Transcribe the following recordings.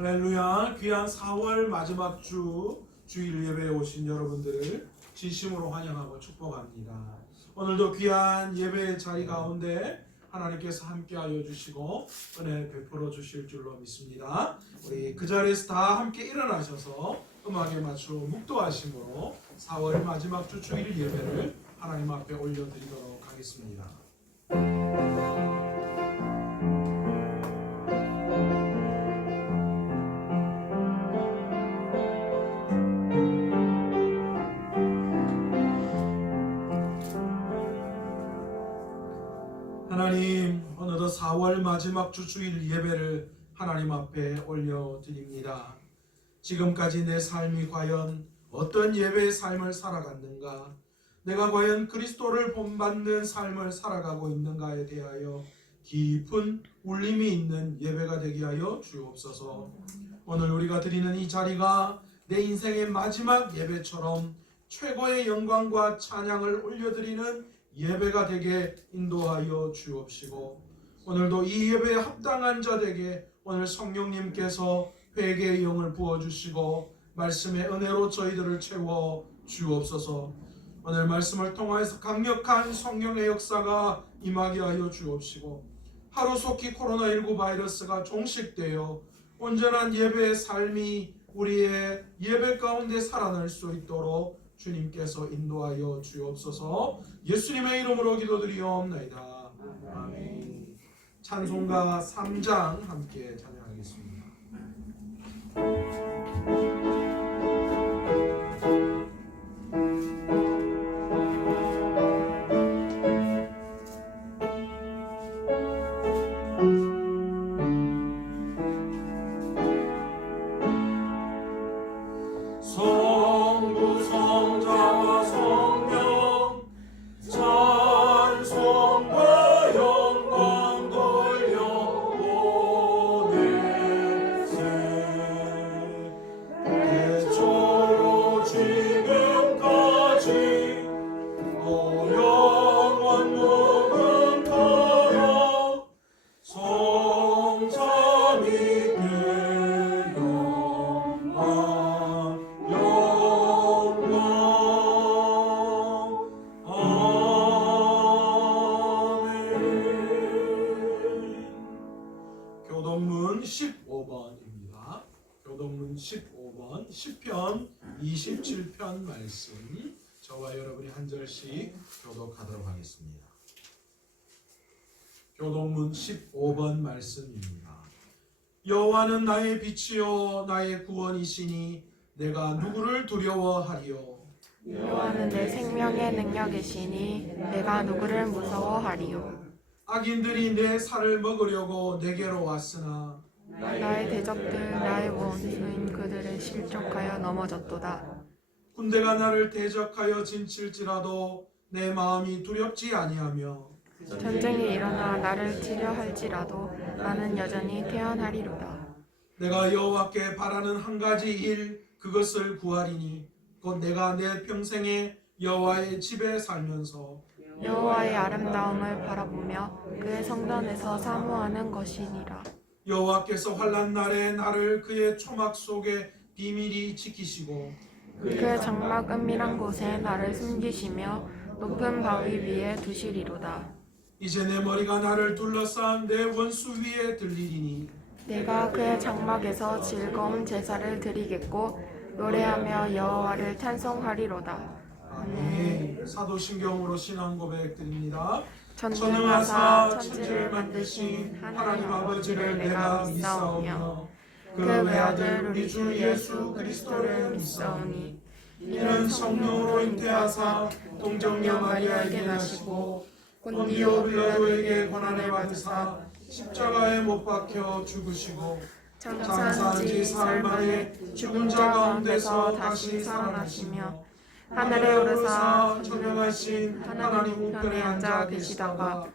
할렐루야. 귀한 4월 마지막 주일 예배에 오신 여러분들을 진심으로 환영하고 축복합니다. 오늘도 귀한 예배의 자리 가운데 하나님께서 함께하여 주시고 은혜 베풀어 주실 줄로 믿습니다. 우리 그 자리에서 다 함께 일어나셔서 음악에 맞춰 묵도하심으로 4월 마지막 주일 예배를 하나님 앞에 올려드리도록 하겠습니다. 하나님, 어느덧 4월 마지막 주일 예배를 하나님 앞에 올려드립니다. 지금까지 내 삶이 과연 어떤 예배의 삶을 살아갔는가, 내가 과연 그리스도를 본받는 삶을 살아가고 있는가에 대하여 깊은 울림이 있는 예배가 되게 하여 주옵소서. 오늘 우리가 드리는 이 자리가 내 인생의 마지막 예배처럼 최고의 영광과 찬양을 올려드리는 예배가 되게 인도하여 주옵시고, 오늘도 이 예배에 합당한 자에게 오늘 성령님께서 회개의 영을 부어주시고 말씀의 은혜로 저희들을 채워 주옵소서. 오늘 말씀을 통하여서 강력한 성령의 역사가 임하게 하여 주옵시고, 하루속히 코로나19 바이러스가 종식되어 온전한 예배의 삶이 우리의 예배 가운데 살아날 수 있도록 주님께서 인도하여 주옵소서. 예수님의 이름으로 기도드리옵나이다. 아멘. 찬송가 3장 함께 찬양하겠습니다. 교동문 15번입니다. 교동문 15번 시편 27편 말씀, 저와 여러분이 한 절씩 교독하도록 하겠습니다. 교동문 15번 말씀입니다. 여호와는 나의 빛이요 나의 구원이시니 내가 누구를 두려워하리요. 여호와는 내 생명의 능력이시니 내가 누구를 무서워하리요. 악인들이 내 살을 먹으려고 내게로 왔으나 나의 대적들 나의 원수인 그들을 실족하여 넘어졌도다. 군대가 나를 대적하여 진칠지라도 내 마음이 두렵지 아니하며 전쟁이 일어나 나를 치려 할지라도 나는 여전히 태어나리로다. 내가 여호와께 바라는 한 가지 일, 그것을 구하리니 곧 내가 내 평생에 여호와의 집에 살면서 여호와의 아름다움을 바라보며 그의 성전에서 사모하는 것이니라. 여호와께서 환난 날에 나를 그의 초막 속에 비밀히 지키시고 그의 장막 은밀한 곳에 나를 숨기시며 높은 바위 위에 두시리로다. 이제 내 머리가 나를 둘러싼 내 원수 위에 들리리니 내가 그의 장막에서 즐거운 제사를 드리겠고 노래하며 여호와를 찬송하리로다. 아멘. 사도신경으로 신앙 고백 드립니다. 전능하사 천지를 만드신 하나님 아버지를 내가 믿사오며 그 외아들 우리 주 예수 그리스도를 믿사오니 이는 성령으로 잉태하사 동정녀 마리아에게 나시고 본디오 빌라도에게 고난을 받으사 십자가에 못 박혀 죽으시고 장사한 지 사흘 만에 죽은 자 가운데서 다시 살아나시며 하늘에 오르사 전능하신 하나님 우편에 앉아 계시다가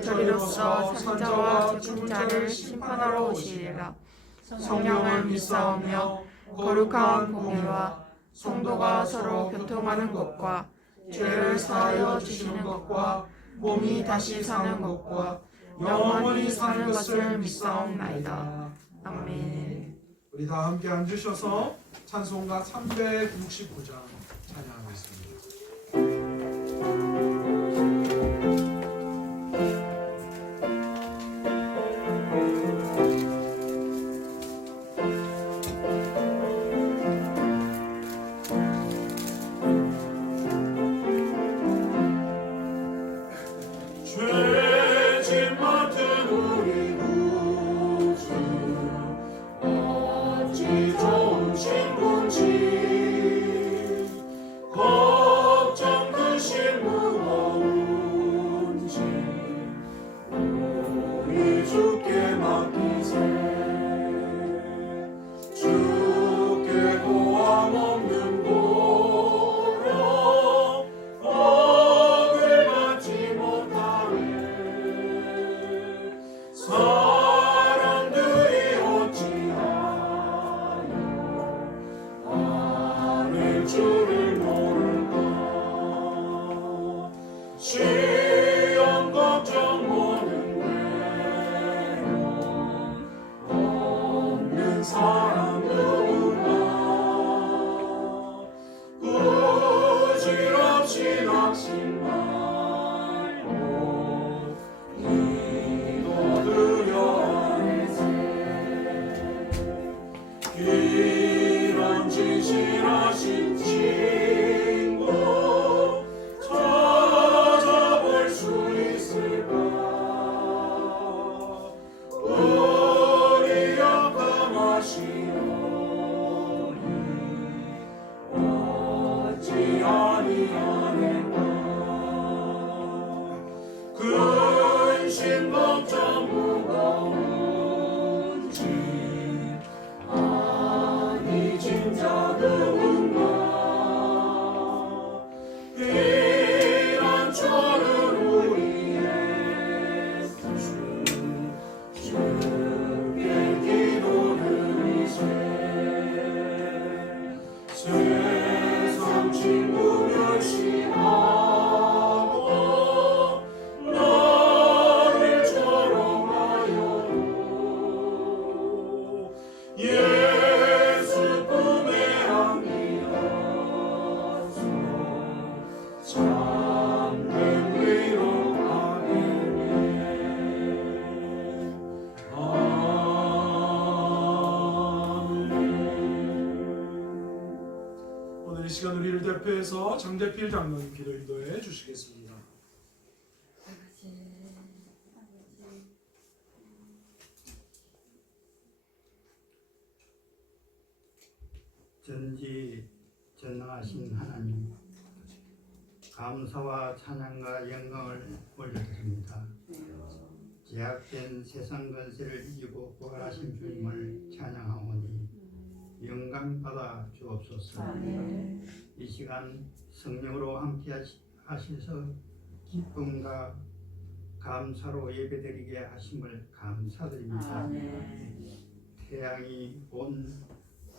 저리로서 산자와 죽은 자를 심판하러 오시리라. 성령을 믿사오며 거룩한 공예와 성도가 서로 교통하는 것과 죄를 사하여 주시는 것과 몸이 다시 사는 것과 영원히 사는 것을 믿사옵나이다. 아멘. 우리 다 함께 앉으셔서 찬송가 369장 찬양하겠습니다. 죄짐 맡은 우리 구주 어찌 좋으신 분지 걱정 드심 무거운지 우리 주께 맡기세 주께 고함 없는 고로 억을 받지 못하네 사람들이 어찌하여 아는 줄을 모를까 시험 걱정 모든 괴로움 없는 사람 누군가 부질없이 낙심 말고 기도드려 하세 이런 지실하신 친구 찾아볼 수 있을까 우리 약함하시오니 어찌 아니하는가 근심 걱정 무거운지 아니 진짜 누군가 이런 초는 우리의 주께 기도드리세 세상 친구 멸시하고 나를 조롱하여도 예수 꿈에 안기어서 참된 위로하겠네 아멘. 오늘 이 시간 우리를 대표해서 장대필 장로님 기도 인도해 주시겠습니다. 전지 전능하신 하나님, 감사와 찬양과 영광을 올려드립니다. 제약된 세상 권세를 이기고 부활하신 주님을 찬양하오니 영광 받아 주옵소서. 이 시간 성령으로 함께 하셔서 기쁨과 감사로 예배드리게 하심을 감사드립니다. 태양이 온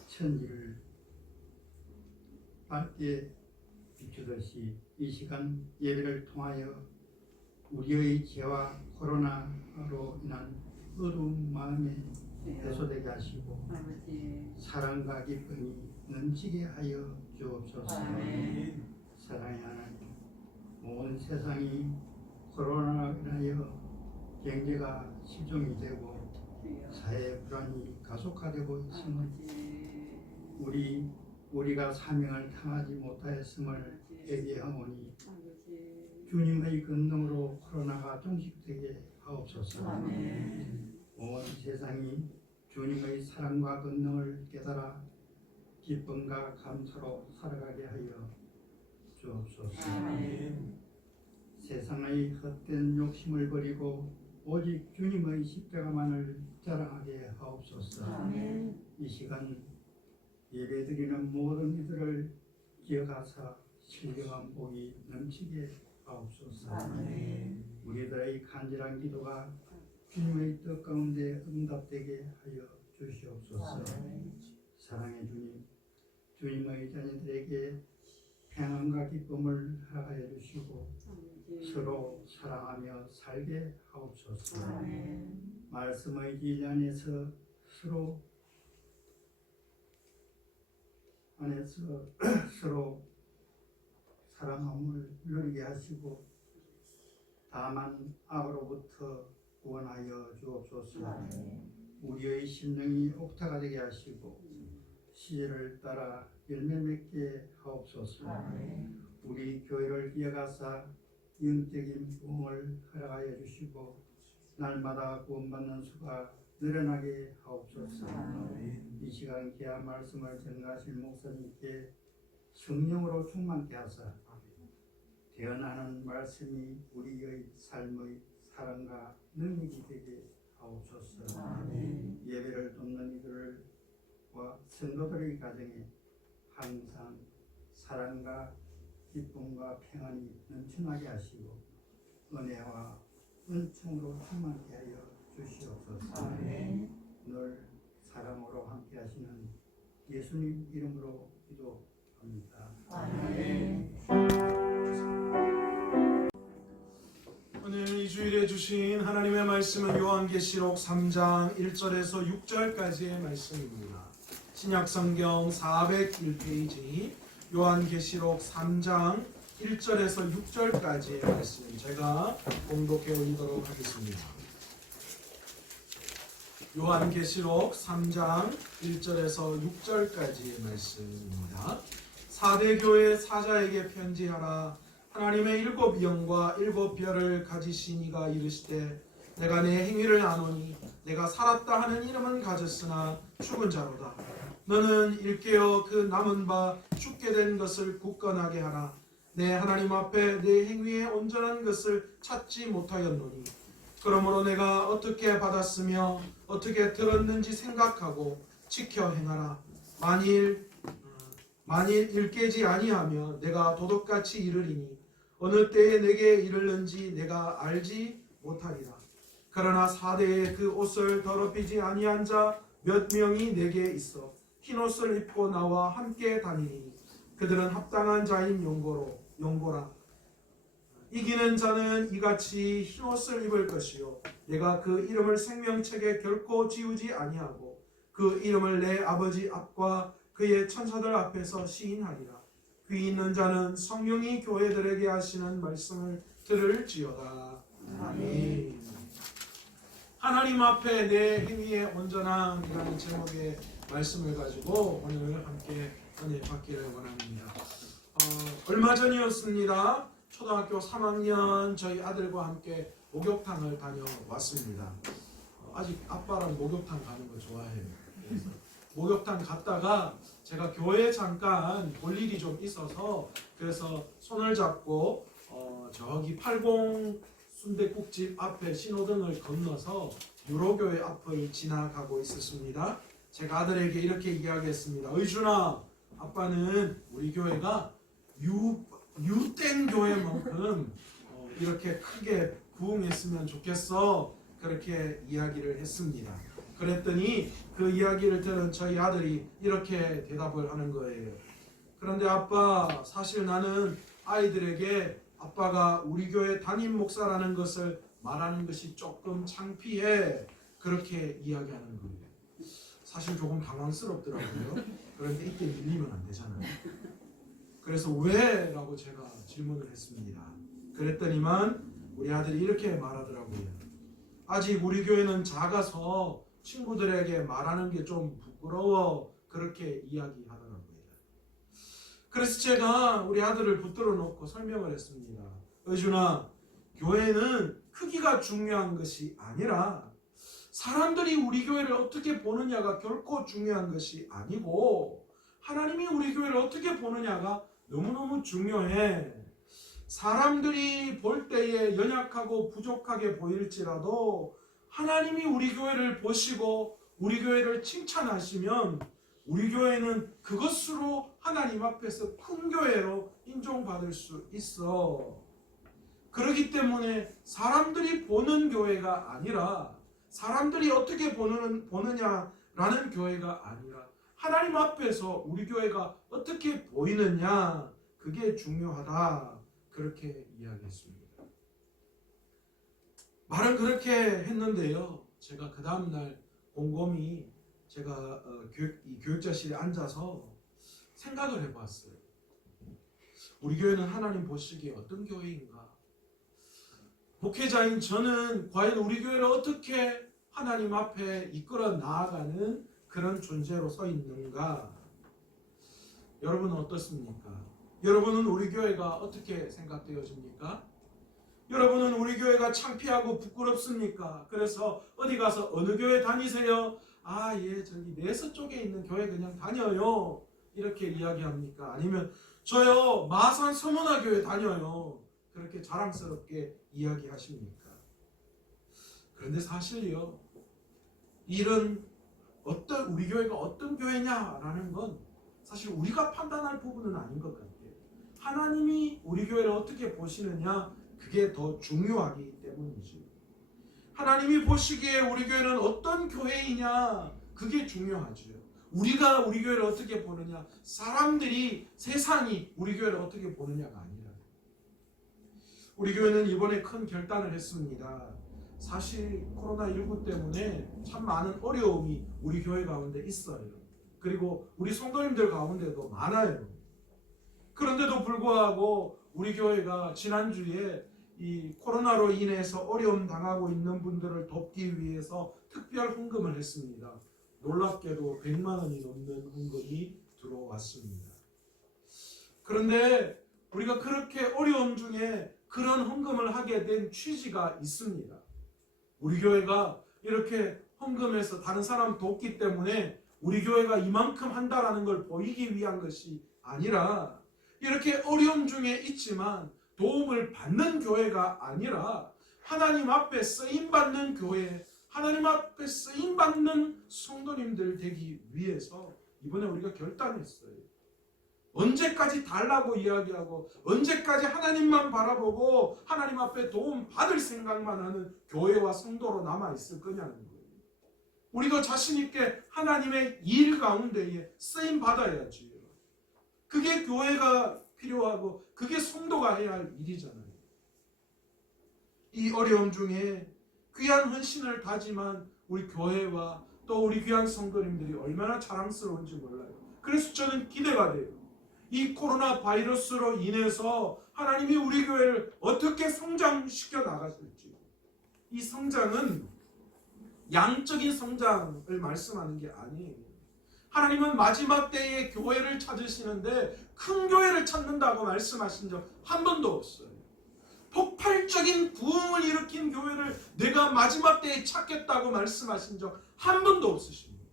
천지를 밝게 비추듯이 이 시간 예배를 통하여 우리의 죄와 코로나로 인한 어두운 마음에 해소되게 하시고 사랑과 기쁨이 넘치게 하여 주옵소서. 사랑의 하나님, 온 세상이 코로나로 인하여 경제가 실종이 되고 사회 불안이 가속화되고 있음을 우리가 사명을 당하지 못하였음을 회개하오니 주님의 권능으로 코로나가 종식되게 하옵소서. 온 세상이 주님의 사랑과 권능을 깨달아 기쁨과 감사로 살아가게 하여 주옵소서. 세상의 헛된 욕심을 버리고 오직 주님의 십자가만을 자랑하게 하옵소서. 이 시간 예배드리는 모든 이들을 기억하사 신령한 복이 넘치게 하옵소서. 우리들의 간절한 기도가 주님의 뜻 가운데 응답되게 하여 주시옵소서. 사랑의 주님, 주님의 자녀들에게 평안과 기쁨을 허락하여 주시고 서로 사랑하며 살게 하옵소서. 말씀의 길 안에서 서로 안에서 서로 사랑함을 누리게 하시고 다만 악으로부터 구원하여 주옵소서. 우리의 심령이 옥타가 되게 하시고 시절을 따라 열매 맺게 하옵소서. 우리 교회를 이어가사 영적인 부흥을 허락하여 주시고 날마다 구원받는 수가 늘어나게 하옵소서. 이 시간 귀한 말씀을 전가하실 목사님께 성령으로 충만케 하사 대언하는 말씀이 우리의 삶의 사랑과 능력이 되게 하옵소서. 예배를 돕는 이들과 성도들의 가정에 항상 사랑과 기쁨과 평안이 넘쳐나게 하시고 은혜와 은총으로 충만케 하여 주시옵소서. 늘 사랑으로 함께 하시는 예수님 이름으로 기도합니다. 오늘 이 주일에 주신 하나님의 말씀은 요한계시록 3장 1절에서 6절까지의 말씀입니다. 신약성경 401페이지 요한계시록 3장 1절에서 6절까지의 말씀 제가 봉독해 올리도록 하겠습니다. 요한계시록 3장 1절에서 6절까지의 말씀입니다. 사대 교회 사자에게 편지하라. 하나님의 일곱 영과 일곱 별을 가지신 이가 이르시되 내가 내 행위를 아노니 내가 살았다 하는 이름은 가졌으나 죽은 자로다. 너는 일깨어 그 남은 바 죽게 된 것을 굳건하게 하라. 내 하나님 앞에 내 행위의 온전한 것을 찾지 못하였노니 그러므로 내가 어떻게 받았으며 어떻게 들었는지 생각하고 지켜 행하라. 만일 일깨지 아니하며 내가 도둑같이 이르리니 어느 때에 내게 이르는지 내가 알지 못하리라. 그러나 사대에 그 옷을 더럽히지 아니한 자 몇 명이 내게 있어 흰 옷을 입고 나와 함께 다니니 그들은 합당한 자인 용고라. 이기는 자는 이같이 흰 옷을 입을 것이요 내가 그 이름을 생명책에 결코 지우지 아니하고 그 이름을 내 아버지 앞과 그의 천사들 앞에서 시인하리라. 귀 있는 자는 성령이 교회들에게 하시는 말씀을 들을지어다. 아멘. 하나님 앞에 내 행위의 온전함이라는 제목의 말씀을 가지고 오늘 함께 은혜 받기를 원합니다. 얼마 전이었습니다. 초등학교 3학년 저희 아들과 함께 목욕탕을 다녀왔습니다. 아직 아빠랑 목욕탕 가는 거 좋아해요. 그래서 목욕탕 갔다가 제가 교회에 잠깐 볼 일이 좀 있어서 그래서 손을 잡고 저기 80 순댓국집 앞에 신호등을 건너서 유로교회 앞을 지나가고 있었습니다. 제가 아들에게 이렇게 이야기했습니다. 의준아, 아빠는 우리 교회가 유땡 교회만큼 이렇게 크게 부흥했으면 좋겠어. 그렇게 이야기를 했습니다. 그랬더니 그 이야기를 들은 저희 아들이 이렇게 대답을 하는 거예요. 그런데 아빠, 사실 나는 아이들에게 아빠가 우리 교회 담임 목사라는 것을 말하는 것이 조금 창피해. 그렇게 이야기하는 거예요. 사실 조금 당황스럽더라고요. 그런데 이때 밀리면 안 되잖아요. 그래서 왜? 라고 제가 질문을 했습니다. 그랬더니만 우리 아들이 이렇게 말하더라고요. 아직 우리 교회는 작아서 친구들에게 말하는 게 좀 부끄러워. 그렇게 이야기하더라고요. 그래서 제가 우리 아들을 붙들어 놓고 설명을 했습니다. 의준아, 교회는 크기가 중요한 것이 아니라 사람들이 우리 교회를 어떻게 보느냐가 결코 중요한 것이 아니고 하나님이 우리 교회를 어떻게 보느냐가 너무너무 중요해. 사람들이 볼 때에 연약하고 부족하게 보일지라도 하나님이 우리 교회를 보시고 우리 교회를 칭찬하시면 우리 교회는 그것으로 하나님 앞에서 큰 교회로 인정받을 수 있어. 그렇기 때문에 사람들이 보는 교회가 아니라 사람들이 어떻게 보느냐라는 교회가 아니라 하나님 앞에서 우리 교회가 어떻게 보이느냐, 그게 중요하다. 그렇게 이야기했습니다. 말은 그렇게 했는데요. 제가 그 다음날 곰곰이 제가 이 교육자실에 앉아서 생각을 해봤어요. 우리 교회는 하나님 보시기에 어떤 교회인가? 목회자인 저는 과연 우리 교회를 어떻게 하나님 앞에 이끌어 나아가는 그런 존재로 서 있는가? 여러분은 어떻습니까? 여러분은 우리 교회가 어떻게 생각되어집니까? 여러분은 우리 교회가 창피하고 부끄럽습니까? 그래서 어디 가서 어느 교회 다니세요? 아, 예, 저기 내서 쪽에 있는 교회 그냥 다녀요. 이렇게 이야기합니까? 아니면 저요, 마산 서문화 교회 다녀요. 그렇게 자랑스럽게 이야기하십니까? 그런데 사실요, 이런 우리 교회가 어떤 교회냐라는 건 사실 우리가 판단할 부분은 아닌 것 같아요. 하나님이 우리 교회를 어떻게 보시느냐, 그게 더 중요하기 때문이죠. 하나님이 보시기에 우리 교회는 어떤 교회이냐, 그게 중요하죠. 우리가 우리 교회를 어떻게 보느냐, 사람들이, 세상이 우리 교회를 어떻게 보느냐가 아니라, 우리 교회는 이번에 큰 결단을 했습니다. 사실 코로나19 때문에 참 많은 어려움이 우리 교회 가운데 있어요. 그리고 우리 성도님들 가운데도 많아요. 그런데도 불구하고 우리 교회가 지난주에 이 코로나로 인해서 어려움 당하고 있는 분들을 돕기 위해서 특별 헌금을 했습니다. 놀랍게도 100만 원이 넘는 헌금이 들어왔습니다. 그런데 우리가 그렇게 어려움 중에 그런 헌금을 하게 된 취지가 있습니다. 우리 교회가 이렇게 헌금해서 다른 사람 돕기 때문에 우리 교회가 이만큼 한다라는 걸 보이기 위한 것이 아니라, 이렇게 어려움 중에 있지만 도움을 받는 교회가 아니라 하나님 앞에 쓰임받는 교회, 하나님 앞에 쓰임받는 성도님들 되기 위해서 이번에 우리가 결단했어요. 언제까지 달라고 이야기하고 언제까지 하나님만 바라보고 하나님 앞에 도움 받을 생각만 하는 교회와 성도로 남아있을 거냐는 거예요. 우리도 자신 있게 하나님의 일 가운데에 쓰임 받아야지요. 그게 교회가 필요하고 그게 성도가 해야 할 일이잖아요. 이 어려움 중에 귀한 헌신을 다짐한 우리 교회와 또 우리 귀한 성도님들이 얼마나 자랑스러운지 몰라요. 그래서 저는 기대가 돼요. 이 코로나 바이러스로 인해서 하나님이 우리 교회를 어떻게 성장시켜 나가실지. 이 성장은 양적인 성장을 말씀하는 게 아니에요. 하나님은 마지막 때에 교회를 찾으시는데 큰 교회를 찾는다고 말씀하신 적 한 번도 없어요. 폭발적인 부흥을 일으킨 교회를 내가 마지막 때에 찾겠다고 말씀하신 적 한 번도 없으십니다.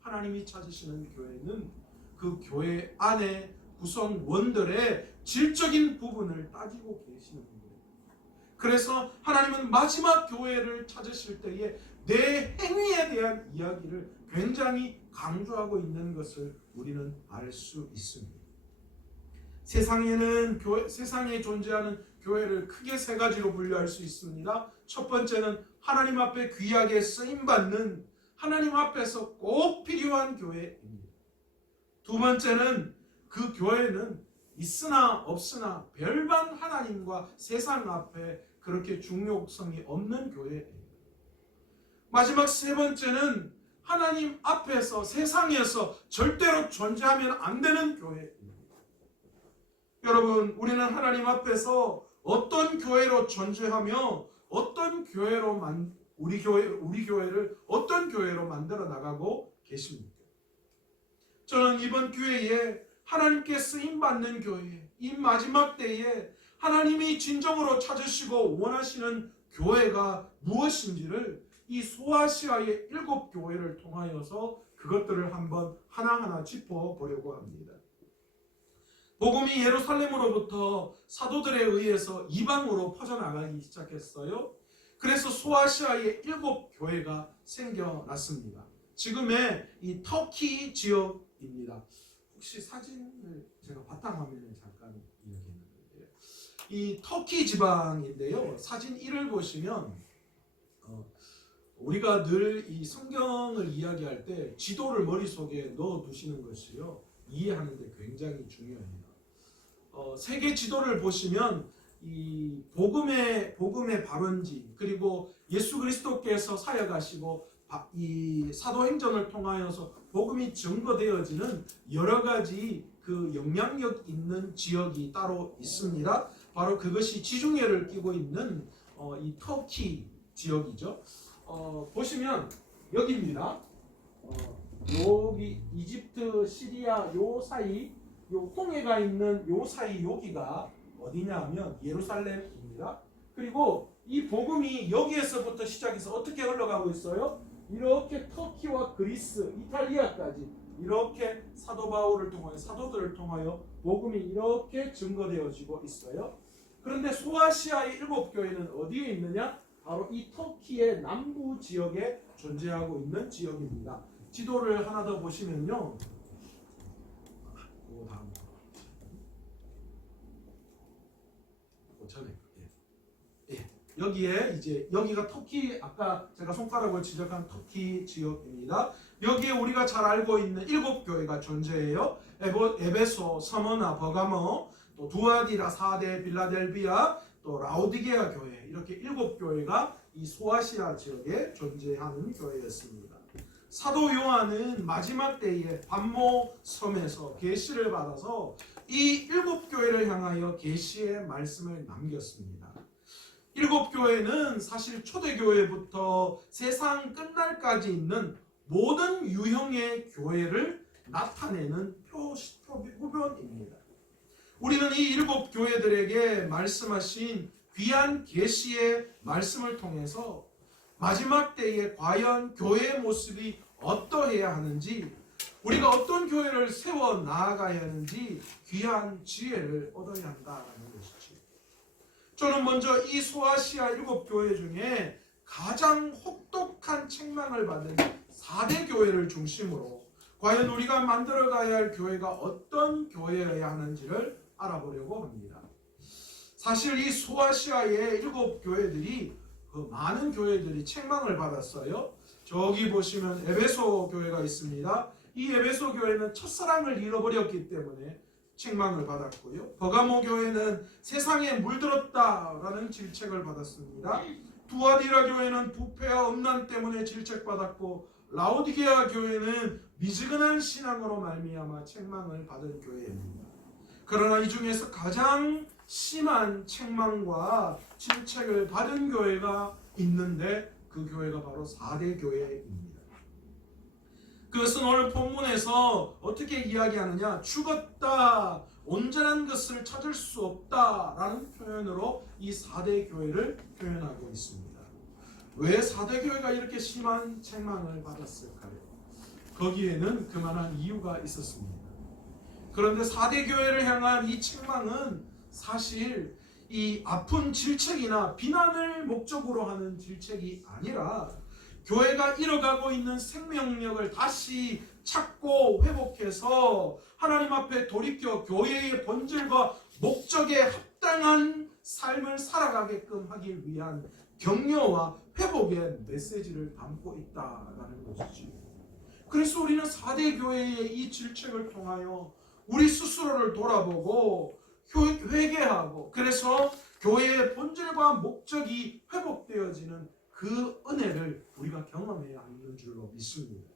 하나님이 찾으시는 교회는 그 교회 안에 구성원들의 질적인 부분을 따지고 계시는 거예요. 그래서 하나님은 마지막 교회를 찾으실 때에 내 행위에 대한 이야기를 굉장히 강조하고 있는 것을 우리는 알 수 있습니다. 세상에 존재하는 교회를 크게 세 가지로 분류할 수 있습니다. 첫 번째는 하나님 앞에 귀하게 쓰임받는, 하나님 앞에서 꼭 필요한 교회입니다. 두 번째는 그 교회는 있으나 없으나 별반 하나님과 세상 앞에 그렇게 중요성이 없는 교회예요. 마지막 세 번째는 하나님 앞에서 세상에서 절대로 존재하면 안 되는 교회입니다. 여러분, 우리는 하나님 앞에서 어떤 교회로 존재하며 어떤 교회로 우리 교회를 어떤 교회로 만들어 나가고 계십니까? 저는 이번 기회에 하나님께 쓰임 받는 교회, 이 마지막 때에 하나님이 진정으로 찾으시고 원하시는 교회가 무엇인지를 이 소아시아의 7교회를 통하여서 그것들을 한번 하나하나 짚어보려고 합니다. 복음이 예루살렘으로부터 사도들에 의해서 이방으로 퍼져나가기 시작했어요. 그래서 소아시아의 7교회가 생겨났습니다. 지금의 이 터키 지역입니다. 혹시 사진을 제가 바탕화면을 잠깐 이야기했는데요. 이 터키 지방인데요. 사진 1을 보시면 우리가 늘 이 성경을 이야기할 때 지도를 머릿속에 넣어 두시는 것이요, 이해하는 데 굉장히 중요해요. 세계 지도를 보시면 이 복음의 발원지, 그리고 예수 그리스도께서 사역하시고 이 사도행전을 통하여서 복음이 증거되어지는 여러 가지 그 영향력 있는 지역이 따로 있습니다. 바로 그것이 지중해를 끼고 있는 이 터키 지역이죠. 보시면 여기입니다. 여기 이집트, 시리아 요 사이, 요 홍해가 있는 요 사이 여기가 어디냐면 예루살렘입니다. 그리고 이 복음이 여기에서부터 시작해서 어떻게 흘러가고 있어요? 이렇게 터키와 그리스, 이탈리아까지 이렇게 사도 바울을 통하여 사도들을 통하여 복음이 이렇게 증거되어지고 있어요. 그런데 소아시아의 7교회는 어디에 있느냐? 바로 이 터키의 남부 지역에 존재하고 있는 지역입니다. 지도를 하나 더 보시면요. 다음. 여기에 이제 여기가 터키, 아까 제가 손가락을 지적한 터키 지역입니다. 여기에 우리가 잘 알고 있는 7교회가 존재해요. 에베소, 서머나, 버가모, 또 두아디라, 사데, 빌라델비아, 또 라오디게아 교회, 이렇게 7교회가 이 소아시아 지역에 존재하는 교회였습니다. 사도 요한은 마지막 때에 반모 섬에서 계시를 받아서 이 7교회를 향하여 계시의 말씀을 남겼습니다. 7교회는 사실 초대교회부터 세상 끝날까지 있는 모든 유형의 교회를 나타내는 표본입니다. 우리는 이 7교회들에게 말씀하신 귀한 계시의 말씀을 통해서 마지막 때에 과연 교회의 모습이 어떠해야 하는지, 우리가 어떤 교회를 세워 나아가야 하는지 귀한 지혜를 얻어야 한다는 것이죠. 저는 먼저 이 소아시아 7교회 중에 가장 혹독한 책망을 받은 4대 교회를 중심으로 과연 우리가 만들어가야 할 교회가 어떤 교회여야 하는지를 알아보려고 합니다. 사실 이 소아시아의 7교회들이 많은 교회들이 책망을 받았어요. 저기 보시면 에베소 교회가 있습니다. 이 에베소 교회는 첫사랑을 잃어버렸기 때문에 책망을 받았고요. 버가모 교회는 세상에 물들었다라는 질책을 받았습니다. 두아디라 교회는 부패와 음란 때문에 질책받았고, 라오디게아 교회는 미지근한 신앙으로 말미암아 책망을 받은 교회입니다. 그러나 이 중에서 가장 심한 책망과 질책을 받은 교회가 있는데 그 교회가 바로 4대 교회입니다. 그것은 오늘 본문에서 어떻게 이야기하느냐? 죽었다, 온전한 것을 찾을 수 없다라는 표현으로 이 4대 교회를 표현하고 있습니다. 왜 4대 교회가 이렇게 심한 책망을 받았을까요? 거기에는 그만한 이유가 있었습니다. 그런데 4대 교회를 향한 이 책망은 사실 이 아픈 질책이나 비난을 목적으로 하는 질책이 아니라 교회가 잃어가고 있는 생명력을 다시 찾고 회복해서 하나님 앞에 돌이켜 교회의 본질과 목적에 합당한 삶을 살아가게끔 하기 위한 격려와 회복의 메시지를 담고 있다라는 것이지. 그래서 우리는 4대 교회의 이 질책을 통하여 우리 스스로를 돌아보고 회개하고, 그래서 교회의 본질과 목적이 회복되어지는 그 은혜를 우리가 경험해야 하는 줄로 믿습니다.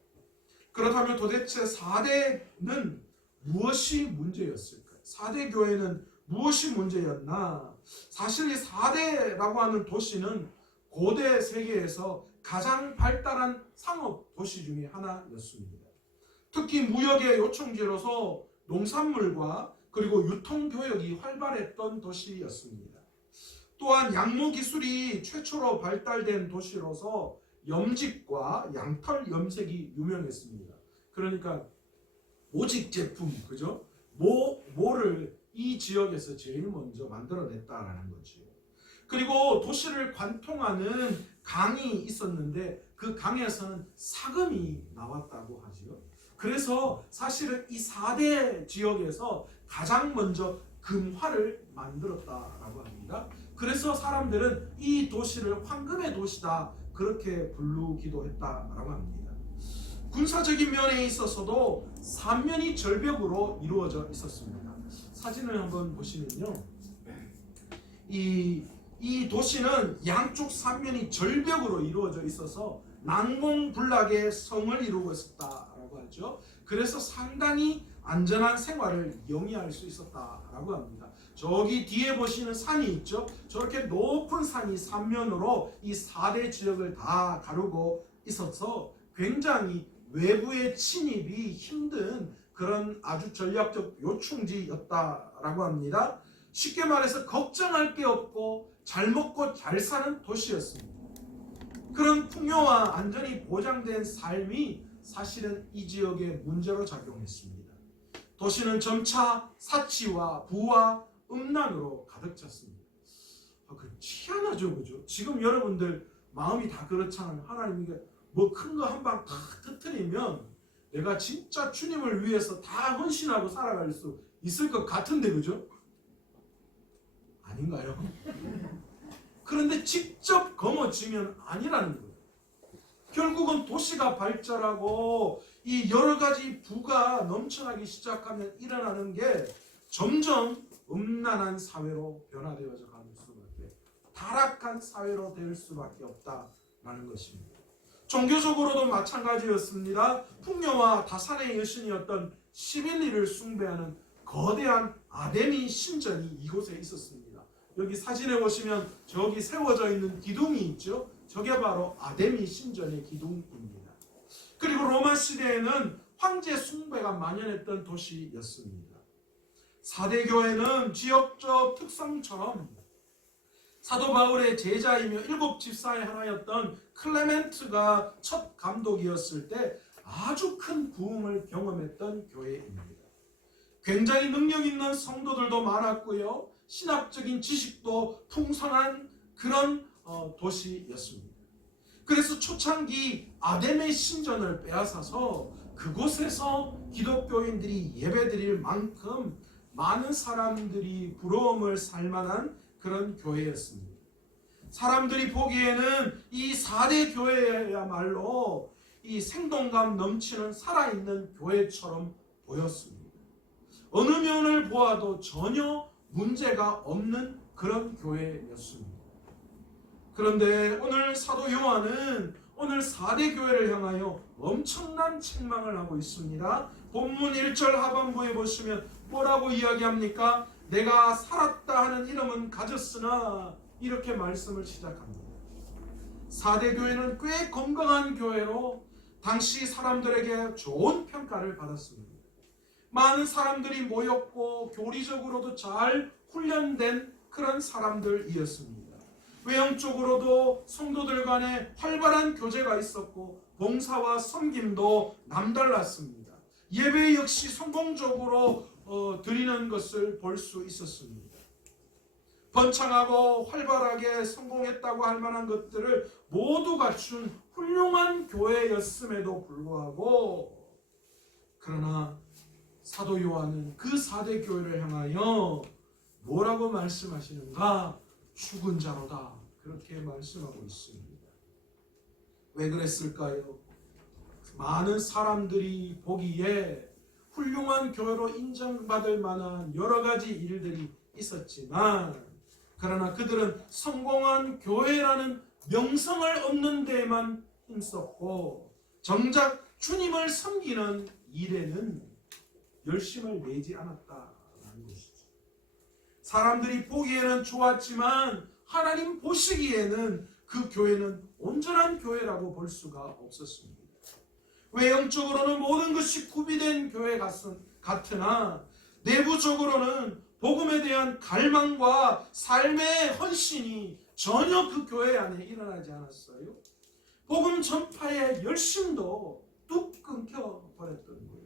그렇다면 도대체 4대는 무엇이 문제였을까요? 4대 교회는 무엇이 문제였나? 사실 이 4대라고 하는 도시는 고대 세계에서 가장 발달한 상업 도시 중에 하나였습니다. 특히 무역의 요충지로서 농산물과 그리고 유통교역이 활발했던 도시였습니다. 또한 양모 기술이 최초로 발달된 도시로서 염직과 양털 염색이 유명했습니다. 그러니까 모직 제품, 그죠? 모를 이 지역에서 제일 먼저 만들어냈다라는 거죠. 그리고 도시를 관통하는 강이 있었는데 그 강에서는 사금이 나왔다고 하죠. 그래서 사실은 이 4대 지역에서 가장 먼저 금화를 만들었다라고 합니다. 그래서 사람들은 이 도시를 황금의 도시다 그렇게 부르기도 했다라고 합니다. 군사적인 면에 있어서도 3면이 절벽으로 이루어져 있었습니다. 사진을 한번 보시면요, 이 도시는 양쪽 3면이 절벽으로 이루어져 있어서 난공불락의 성을 이루고 있었다라고 하죠. 그래서 상당히 안전한 생활을 영위할 수 있었다라고 합니다. 저기 뒤에 보시는 산이 있죠. 저렇게 높은 산이 삼면으로 이 4대 지역을 다 가르고 있어서 굉장히 외부의 침입이 힘든 그런 아주 전략적 요충지였다라고 합니다. 쉽게 말해서 걱정할 게 없고 잘 먹고 잘 사는 도시였습니다. 그런 풍요와 안전이 보장된 삶이 사실은 이 지역의 문제로 작용했습니다. 도시는 점차 사치와 부와 음란으로 가득 찼습니다. 그 희한하죠, 그죠? 지금 여러분들 마음이 다 그렇잖아요. 하나님이 뭐 큰 거 한 방 다 터뜨리면 내가 진짜 주님을 위해서 다 헌신하고 살아갈 수 있을 것 같은데, 그죠? 아닌가요? 그런데 직접 거머쥐면 아니라는 거예요. 결국은 도시가 발전하고 이 여러 가지 부가 넘쳐나기 시작하면 일어나는 게 점점 음란한 사회로 변화되어져 가는 수밖에, 타락한 사회로 될 수밖에 없다라는 것입니다. 종교적으로도 마찬가지였습니다. 풍요와 다산의 여신이었던 시빌리를 숭배하는 거대한 아데미 신전이 이곳에 있었습니다. 여기 사진에 보시면 저기 세워져 있는 기둥이 있죠. 저게 바로 아데미 신전의 기둥입니다. 그리고 로마 시대에는 황제 숭배가 만연했던 도시였습니다. 4대 교회는 지역적 특성처럼 사도 바울의 제자이며 7 집사의 하나였던 클레멘트가 첫 감독이었을 때 아주 큰 부흥을 경험했던 교회입니다. 굉장히 능력 있는 성도들도 많았고요. 신학적인 지식도 풍성한 그런 도시였습니다. 그래서 초창기 아데미 신전을 빼앗아서 그곳에서 기독교인들이 예배드릴 만큼 많은 사람들이 부러움을 살 만한 그런 교회였습니다. 사람들이 보기에는 이 4대 교회야말로 이 생동감 넘치는 살아있는 교회처럼 보였습니다. 어느 면을 보아도 전혀 문제가 없는 그런 교회였습니다. 그런데 오늘 사도 요한은 오늘 4대 교회를 향하여 엄청난 책망을 하고 있습니다. 본문 1절 하반부에 보시면 뭐라고 이야기합니까? 내가 살았다 하는 이름은 가졌으나, 이렇게 말씀을 시작합니다. 4대 교회는 꽤 건강한 교회로 당시 사람들에게 좋은 평가를 받았습니다. 많은 사람들이 모였고 교리적으로도 잘 훈련된 그런 사람들이었습니다. 외형적으로도 성도들 간에 활발한 교제가 있었고 봉사와 섬김도 남달랐습니다. 예배 역시 성공적으로 드리는 것을 볼 수 있었습니다. 번창하고 활발하게 성공했다고 할 만한 것들을 모두 갖춘 훌륭한 교회였음에도 불구하고, 그러나 사도 요한은 그 4대 교회를 향하여 뭐라고 말씀하시는가? 죽은 자로다, 그렇게 말씀하고 있습니다. 왜 그랬을까요? 많은 사람들이 보기에 훌륭한 교회로 인정받을 만한 여러 가지 일들이 있었지만, 그러나 그들은 성공한 교회라는 명성을 얻는 데에만 힘썼고 정작 주님을 섬기는 일에는 열심을 내지 않았다는 것이죠. 사람들이 보기에는 좋았지만 하나님 보시기에는 그 교회는 온전한 교회라고 볼 수가 없었습니다. 외형적으로는 모든 것이 구비된 교회 같으나 내부적으로는 복음에 대한 갈망과 삶의 헌신이 전혀 그 교회 안에 일어나지 않았어요. 복음 전파의 열심도 뚝 끊겨버렸던 거예요.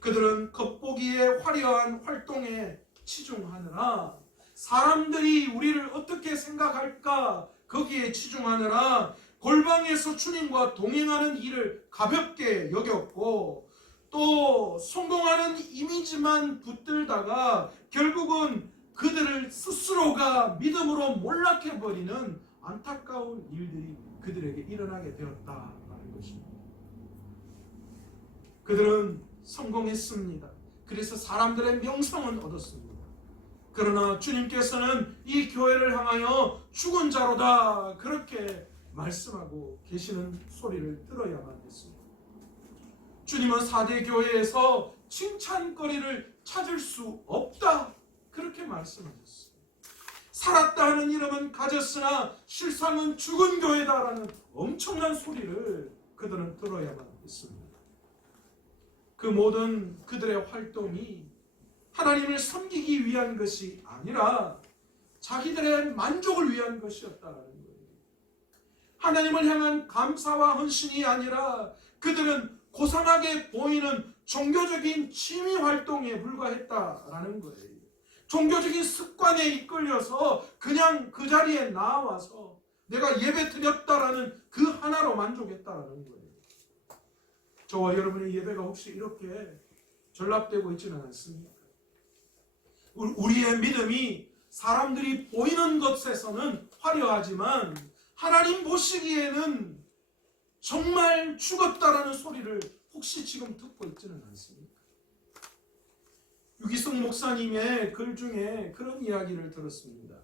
그들은 겉보기에 화려한 활동에 치중하느라, 사람들이 우리를 어떻게 생각할까 거기에 치중하느라 골방에서 주님과 동행하는 일을 가볍게 여겼고, 또 성공하는 이미지만 붙들다가 결국은 그들을 스스로가 믿음으로 몰락해버리는 안타까운 일들이 그들에게 일어나게 되었다는 것입니다. 그들은 성공했습니다. 그래서 사람들의 명성은 얻었습니다. 그러나 주님께서는 이 교회를 향하여 죽은 자로다, 그렇게 말씀하고 계시는 소리를 들어야만 했습니다. 주님은 4대 교회에서 칭찬거리를 찾을 수 없다, 그렇게 말씀하셨습니다. 살았다 하는 이름은 가졌으나 실상은 죽은 교회다라는 엄청난 소리를 그들은 들어야만 했습니다. 그 모든 그들의 활동이 하나님을 섬기기 위한 것이 아니라 자기들의 만족을 위한 것이었다라는 거예요. 하나님을 향한 감사와 헌신이 아니라 그들은 고상하게 보이는 종교적인 취미 활동에 불과했다라는 거예요. 종교적인 습관에 이끌려서 그냥 그 자리에 나와서 내가 예배 드렸다라는 그 하나로 만족했다라는 거예요. 저와 여러분의 예배가 혹시 이렇게 전락되고 있지는 않습니까? 우리의 믿음이 사람들이 보이는 것에서는 화려하지만 하나님 보시기에는 정말 죽었다라는 소리를 혹시 지금 듣고 있지는 않습니까? 유기성 목사님의 글 중에 그런 이야기를 들었습니다.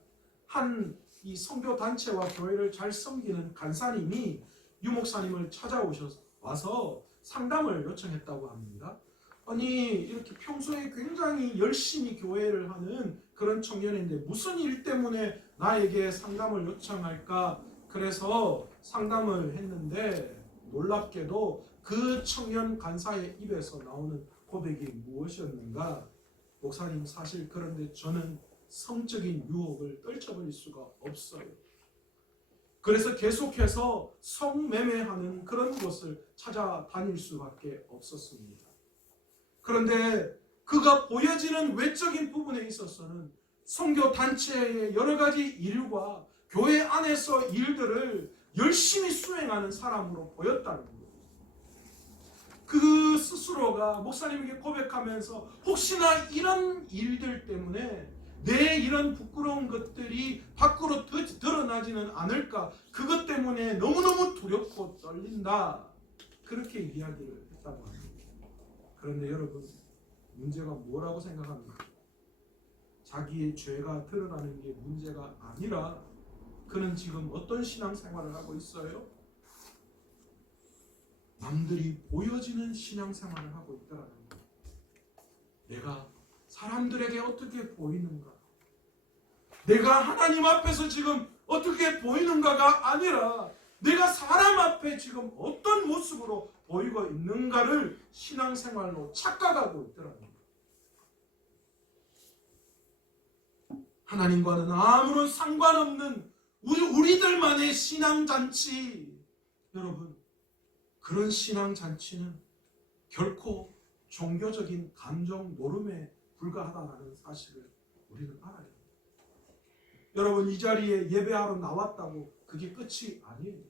한 이 선교 단체와 교회를 잘 섬기는 간사님이 유 목사님을 와서 상담을 요청했다고 합니다. 아니, 이렇게 평소에 굉장히 열심히 교회를 하는 그런 청년인데 무슨 일 때문에 나에게 상담을 요청할까? 그래서 상담을 했는데 놀랍게도 그 청년 간사의 입에서 나오는 고백이 무엇이었는가? 목사님, 사실 그런데 저는 성적인 유혹을 떨쳐버릴 수가 없어요. 그래서 계속해서 성매매하는 그런 곳을 찾아다닐 수밖에 없었습니다. 그런데 그가 보여지는 외적인 부분에 있어서는 선교 단체의 여러 가지 일과 교회 안에서 일들을 열심히 수행하는 사람으로 보였다는 거예요. 그 스스로가 목사님에게 고백하면서 혹시나 이런 일들 때문에 내 이런 부끄러운 것들이 밖으로 드러나지는 않을까, 그것 때문에 너무너무 두렵고 떨린다, 그렇게 이야기를 했다고 합니다. 그런데 여러분, 문제가 뭐라고 생각합니까? 자기의 죄가 드러나는 게 문제가 아니라 그는 지금 어떤 신앙생활을 하고 있어요? 남들이 보여지는 신앙생활을 하고 있다는 거예요. 내가 사람들에게 어떻게 보이는가, 내가 하나님 앞에서 지금 어떻게 보이는가가 아니라 내가 사람 앞에 지금 어떤 모습으로 보이고 있는가를 신앙생활로 착각하고 있더라는 거예요. 하나님과는 아무런 상관없는 우리들만의 신앙잔치, 여러분, 그런 신앙잔치는 결코 종교적인 감정 노름에 불과하다는 사실을 우리는 알아야 합니다. 여러분, 이 자리에 예배하러 나왔다고 그게 끝이 아니에요.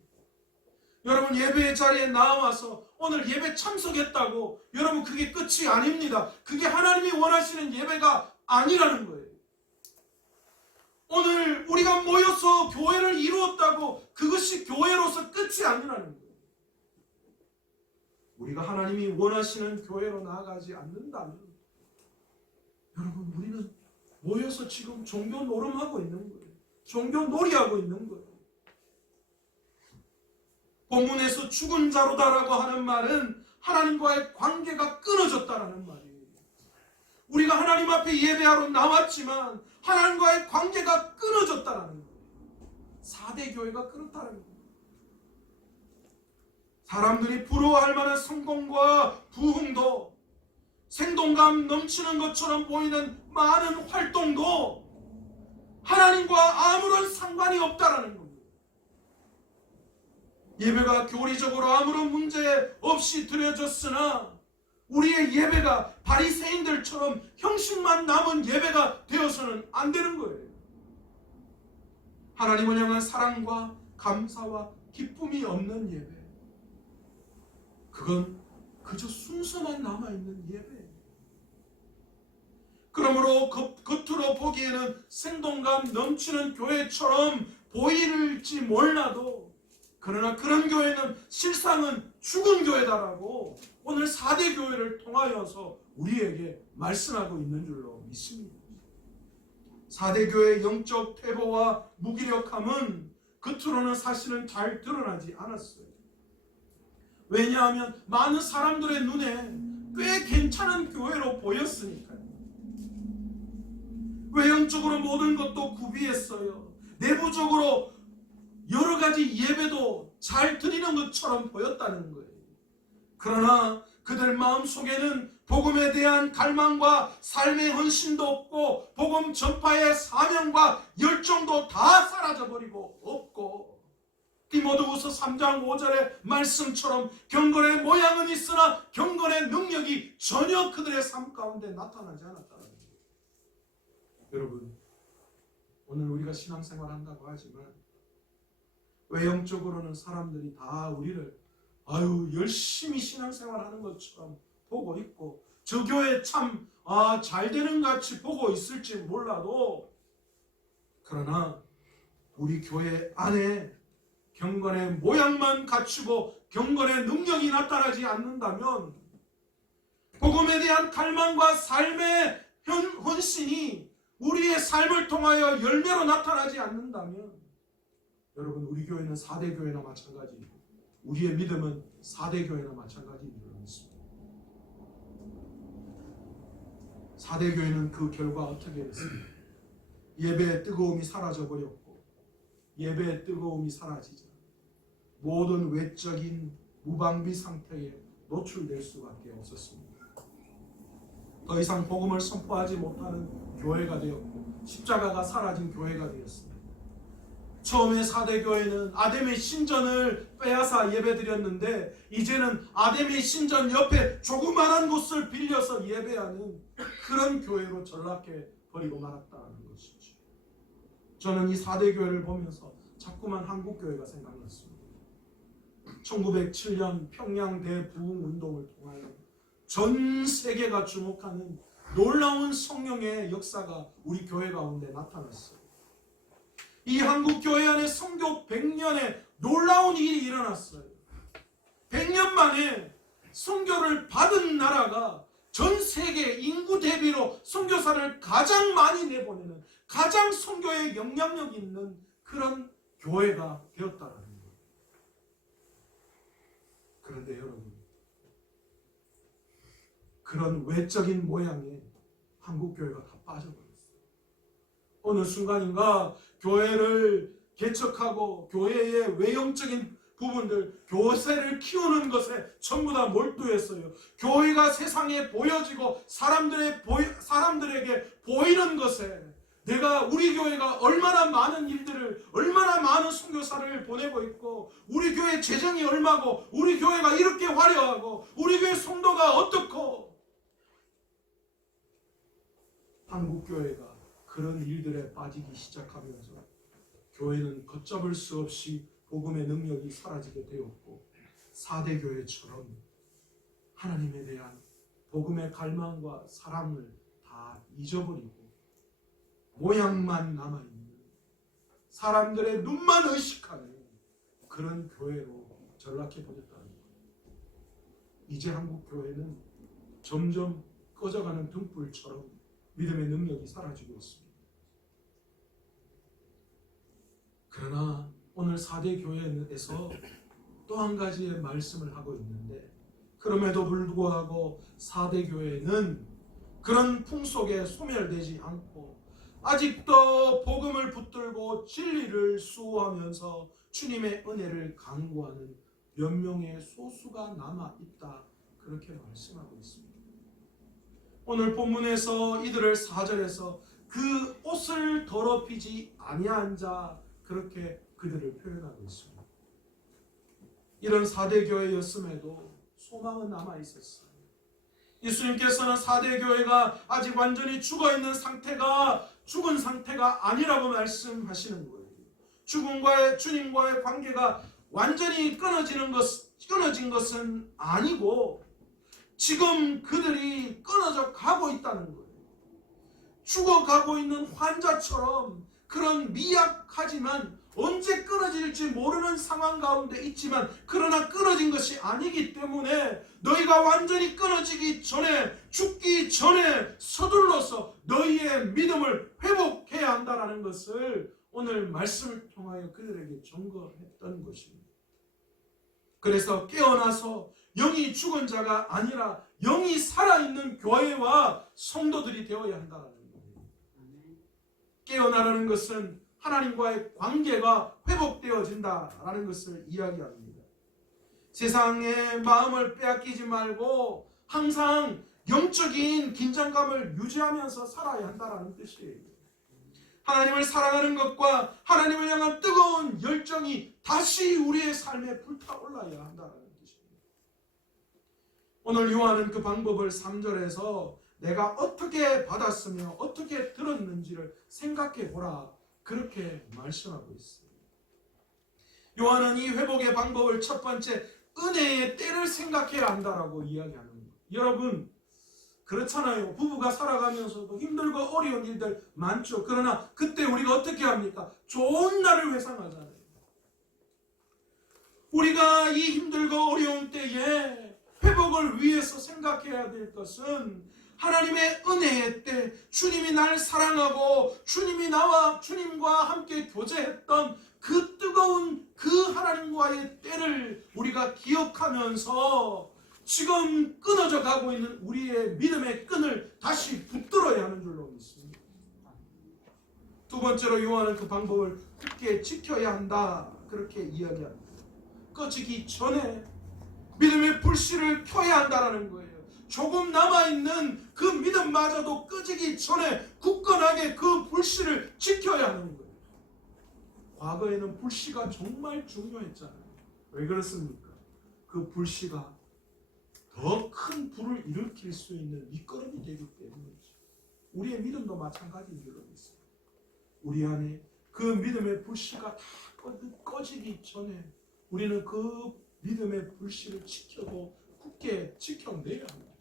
여러분, 예배의 자리에 나와서 오늘 예배 참석했다고 여러분 그게 끝이 아닙니다. 그게 하나님이 원하시는 예배가 아니라는 거예요. 오늘 우리가 모여서 교회를 이루었다고 그것이 교회로서 끝이 아니라는 거예요. 우리가 하나님이 원하시는 교회로 나아가지 않는다면 여러분, 우리는 모여서 지금 종교 노름하고 있는 거예요. 종교 놀이하고 있는 거예요. 본문에서 죽은 자로다라고 하는 말은 하나님과의 관계가 끊어졌다라는 말이에요. 우리가 하나님 앞에 예배하러 나왔지만 하나님과의 관계가 끊어졌다라는 거예요. 4대 교회가 그렇다는 거예요. 사람들이 부러워할 만한 성공과 부흥도, 생동감 넘치는 것처럼 보이는 많은 활동도 하나님과 아무런 상관이 없다라는 겁니다. 예배가 교리적으로 아무런 문제 없이 드려졌으나 우리의 예배가 바리새인들처럼 형식만 남은 예배가 되어서는 안 되는 거예요. 하나님을 향한 사랑과 감사와 기쁨이 없는 예배, 그건 그저 순서만 남아있는 예배예요. 그러므로 겉으로 보기에는 생동감 넘치는 교회처럼 보일지 몰라도, 그러나 그런 교회는 실상은 죽은 교회다라고 오늘 4대 교회를 통하여서 우리에게 말씀하고 있는 줄로 믿습니다. 4대 교회의 영적 퇴보와 무기력함은 겉으로는 사실은 잘 드러나지 않았어요. 왜냐하면 많은 사람들의 눈에 꽤 괜찮은 교회로 보였으니까요. 외형적으로 모든 것도 구비했어요. 내부적으로 여러 가지 예배도 잘 드리는 것처럼 보였다는 거예요. 그러나 그들 마음속에는 복음에 대한 갈망과 삶의 헌신도 없고 복음 전파의 사명과 열정도 다 사라져버리고 없고, 디모데후서 3장 5절의 말씀처럼 경건의 모양은 있으나 경건의 능력이 전혀 그들의 삶 가운데 나타나지 않았다는 거예요. 여러분, 오늘 우리가 신앙생활 한다고 하지만 외형적으로는 사람들이 다 우리를 열심히 신앙생활 하는 것처럼 보고 있고, 저 교회 참 잘 되는 것 같이 보고 있을지 몰라도, 그러나 우리 교회 안에 경건의 모양만 갖추고 경건의 능력이 나타나지 않는다면, 복음에 대한 갈망과 삶의 헌신이 우리의 삶을 통하여 열매로 나타나지 않는다면, 여러분, 우리 교회는 4대 교회나 마찬가지입니다. 우리의 믿음은 4대 교회나 마찬가지인 줄 믿습니다. 4대 교회는 그 결과 어떻게 됐습니까? 예배의 뜨거움이 사라져버렸고, 예배의 뜨거움이 사라지자 모든 외적인 무방비 상태에 노출될 수밖에 없었습니다. 더 이상 복음을 선포하지 못하는 교회가 되었고, 십자가가 사라진 교회가 되었습니다. 처음에 4대 교회는 아담의 신전을 빼앗아 예배드렸는데, 이제는 아담의 신전 옆에 조그만한 곳을 빌려서 예배하는 그런 교회로 전락해 버리고 말았다는 것이죠. 저는 이 4대 교회를 보면서 자꾸만 한국교회가 생각났습니다. 1907년 평양 대부흥 운동을 통하여 전 세계가 주목하는 놀라운 성령의 역사가 우리 교회 가운데 나타났어요. 이 한국 교회 안에 선교 100년에 놀라운 일이 일어났어요. 100년 만에 선교를 받은 나라가 전 세계 인구 대비로 선교사를 가장 많이 내보내는, 가장 선교에 영향력 있는 그런 교회가 되었다는 거예요. 그런데 여러분, 그런 외적인 모양에 한국 교회가 다 빠져버렸어요. 어느 순간인가 교회를 개척하고 교회의 외형적인 부분들, 교세를 키우는 것에 전부 다 몰두했어요. 교회가 세상에 보여지고 사람들에게 보이는 것에, 우리 교회가 얼마나 많은 일들을, 얼마나 많은 선교사를 보내고 있고, 우리 교회 재정이 얼마고, 우리 교회가 이렇게 화려하고, 우리 교회 성도가 어떻고, 한국 교회가 그런 일들에 빠지기 시작하면서 교회는 걷잡을 수 없이 복음의 능력이 사라지게 되었고, 4대 교회처럼 하나님에 대한 복음의 갈망과 사랑을 다 잊어버리고 모양만 남아있는, 사람들의 눈만 의식하는 그런 교회로 전락해버렸다는 거예요. 이제 한국 교회는 점점 꺼져가는 등불처럼 믿음의 능력이 사라지고 있습니다. 그러나 오늘 4대 교회에서 또 한 가지의 말씀을 하고 있는데, 그럼에도 불구하고 4대 교회는 그런 풍속에 소멸되지 않고 아직도 복음을 붙들고 진리를 수호하면서 주님의 은혜를 강구하는 몇 명의 소수가 남아있다, 그렇게 말씀하고 있습니다. 오늘 본문에서 이들을 4절에서 그 옷을 더럽히지 아니한 자, 그렇게 그들을 표현하고 있습니다. 이런 4대 교회였음에도 소망은 남아있었어요. 예수님께서는 4대 교회가 아직 완전히 죽어있는 상태가 죽은 상태가 아니라고 말씀하시는 거예요. 주님과의 관계가 완전히 끊어진 것은 아니고, 지금 그들이 끊어져 가고 있다는 거예요. 죽어가고 있는 환자처럼 그런 미약하지만 언제 끊어질지 모르는 상황 가운데 있지만, 그러나 끊어진 것이 아니기 때문에 너희가 완전히 끊어지기 전에, 죽기 전에 서둘러서 너희의 믿음을 회복해야 한다는 것을 오늘 말씀을 통하여 그들에게 증거했던 것입니다. 그래서 깨어나서 영이 죽은 자가 아니라 영이 살아있는 교회와 성도들이 되어야 한다는 거예요. 깨어나라는 것은 하나님과의 관계가 회복되어진다라는 것을 이야기합니다. 세상의 마음을 빼앗기지 말고 항상 영적인 긴장감을 유지하면서 살아야 한다는 뜻이에요. 하나님을 사랑하는 것과 하나님을 향한 뜨거운 열정이 다시 우리의 삶에 불타올라야 한다는 뜻입니다. 오늘 요한은 그 방법을 3절에서 내가 어떻게 받았으며 어떻게 들었는지를 생각해 보라 그렇게 말씀하고 있습니다. 요한은 이 회복의 방법을 첫 번째 은혜의 때를 생각해야 한다라고 이야기하는 거예요. 여러분 그렇잖아요. 부부가 살아가면서도 힘들고 어려운 일들 많죠. 그러나 그때 우리가 어떻게 합니까? 좋은 날을 회상하잖아요. 우리가 이 힘들고 어려운 때에 회복을 위해서 생각해야 될 것은 하나님의 은혜의 때, 주님이 날 사랑하고 주님과 함께 교제했던 그 뜨거운 그 하나님과의 때를 우리가 기억하면서 지금 끊어져 가고 있는 우리의 믿음의 끈을 다시 붙들어야 하는 줄로 믿습니다. 두 번째로 요한은 그 방법을 굳게 지켜야 한다 그렇게 이야기합니다. 꺼지기 전에 믿음의 불씨를 켜야 한다는 거예요. 조금 남아있는 그 믿음마저도 꺼지기 전에 굳건하게 그 불씨를 지켜야 하는 거예요. 과거에는 불씨가 정말 중요했잖아요. 왜 그렇습니까? 그 불씨가 더 큰 불을 일으킬 수 있는 밑거름이 되기 때문이죠. 우리의 믿음도 마찬가지인 줄로 믿습니다. 우리 안에 그 믿음의 불씨가 다 꺼지기 전에 우리는 그 믿음의 불씨를 지켜도 굳게 지켜내야 합니다.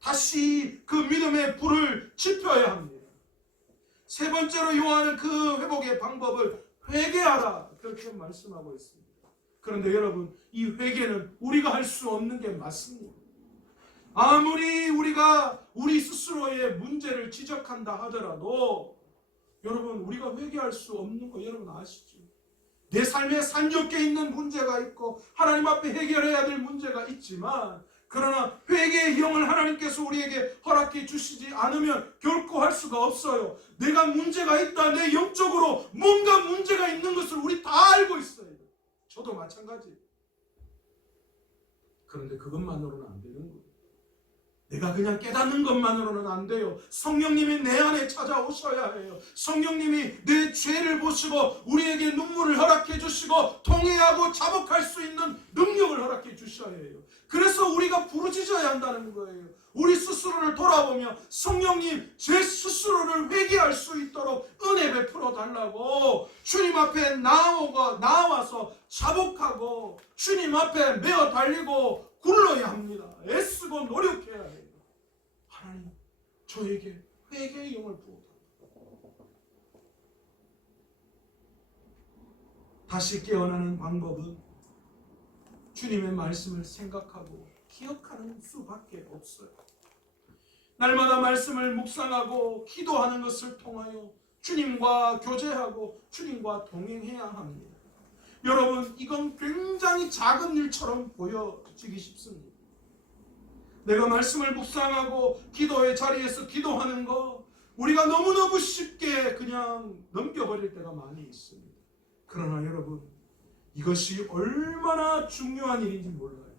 다시 그 믿음의 불을 지펴야 합니다. 세 번째로 요한은 그 회복의 방법을 회개하라 그렇게 말씀하고 있습니다. 그런데 여러분 이 회개는 우리가 할 수 없는 게 맞습니다. 아무리 우리가 우리 스스로의 문제를 지적한다 하더라도 여러분 우리가 회개할 수 없는 거 여러분 아시죠? 내 삶에 산적해 있는 문제가 있고 하나님 앞에 해결해야 될 문제가 있지만 그러나 회개의 형을 하나님께서 우리에게 허락해 주시지 않으면 결코 할 수가 없어요. 내가 문제가 있다. 내 영적으로 뭔가 문제가 있는 것을 우리 다 알고 있어요. 저도 마찬가지예요. 그런데 그것만으로는 안 되는 거예요. 내가 그냥 깨닫는 것만으로는 안 돼요. 성령님이 내 안에 찾아오셔야 해요. 성령님이 내 죄를 보시고 우리에게 눈물을 허락해 주시고 통회하고 자복할 수 있는 능력을 허락해 주셔야 해요. 그래서 우리가 부르짖어야 한다는 거예요. 우리 스스로를 돌아보며 성령님 제 스스로를 회개할 수 있도록 은혜 베풀어 달라고 주님 앞에 나와서 자복하고 주님 앞에 메어 달리고 굴러야 합니다. 애쓰고 노력해야 해요. 하나님 저에게 회개의 영을 부어달라. 다시 깨어나는 방법은 주님의 말씀을 생각하고 기억하는 수밖에 없어요. 날마다 말씀을 묵상하고 기도하는 것을 통하여 주님과 교제하고 주님과 동행해야 합니다. 여러분 이건 굉장히 작은 일처럼 보여지기 쉽습니다. 내가 말씀을 묵상하고 기도의 자리에서 기도하는 거 우리가 너무너무 쉽게 그냥 넘겨버릴 때가 많이 있습니다. 그러나 여러분 이것이 얼마나 중요한 일인지 몰라요.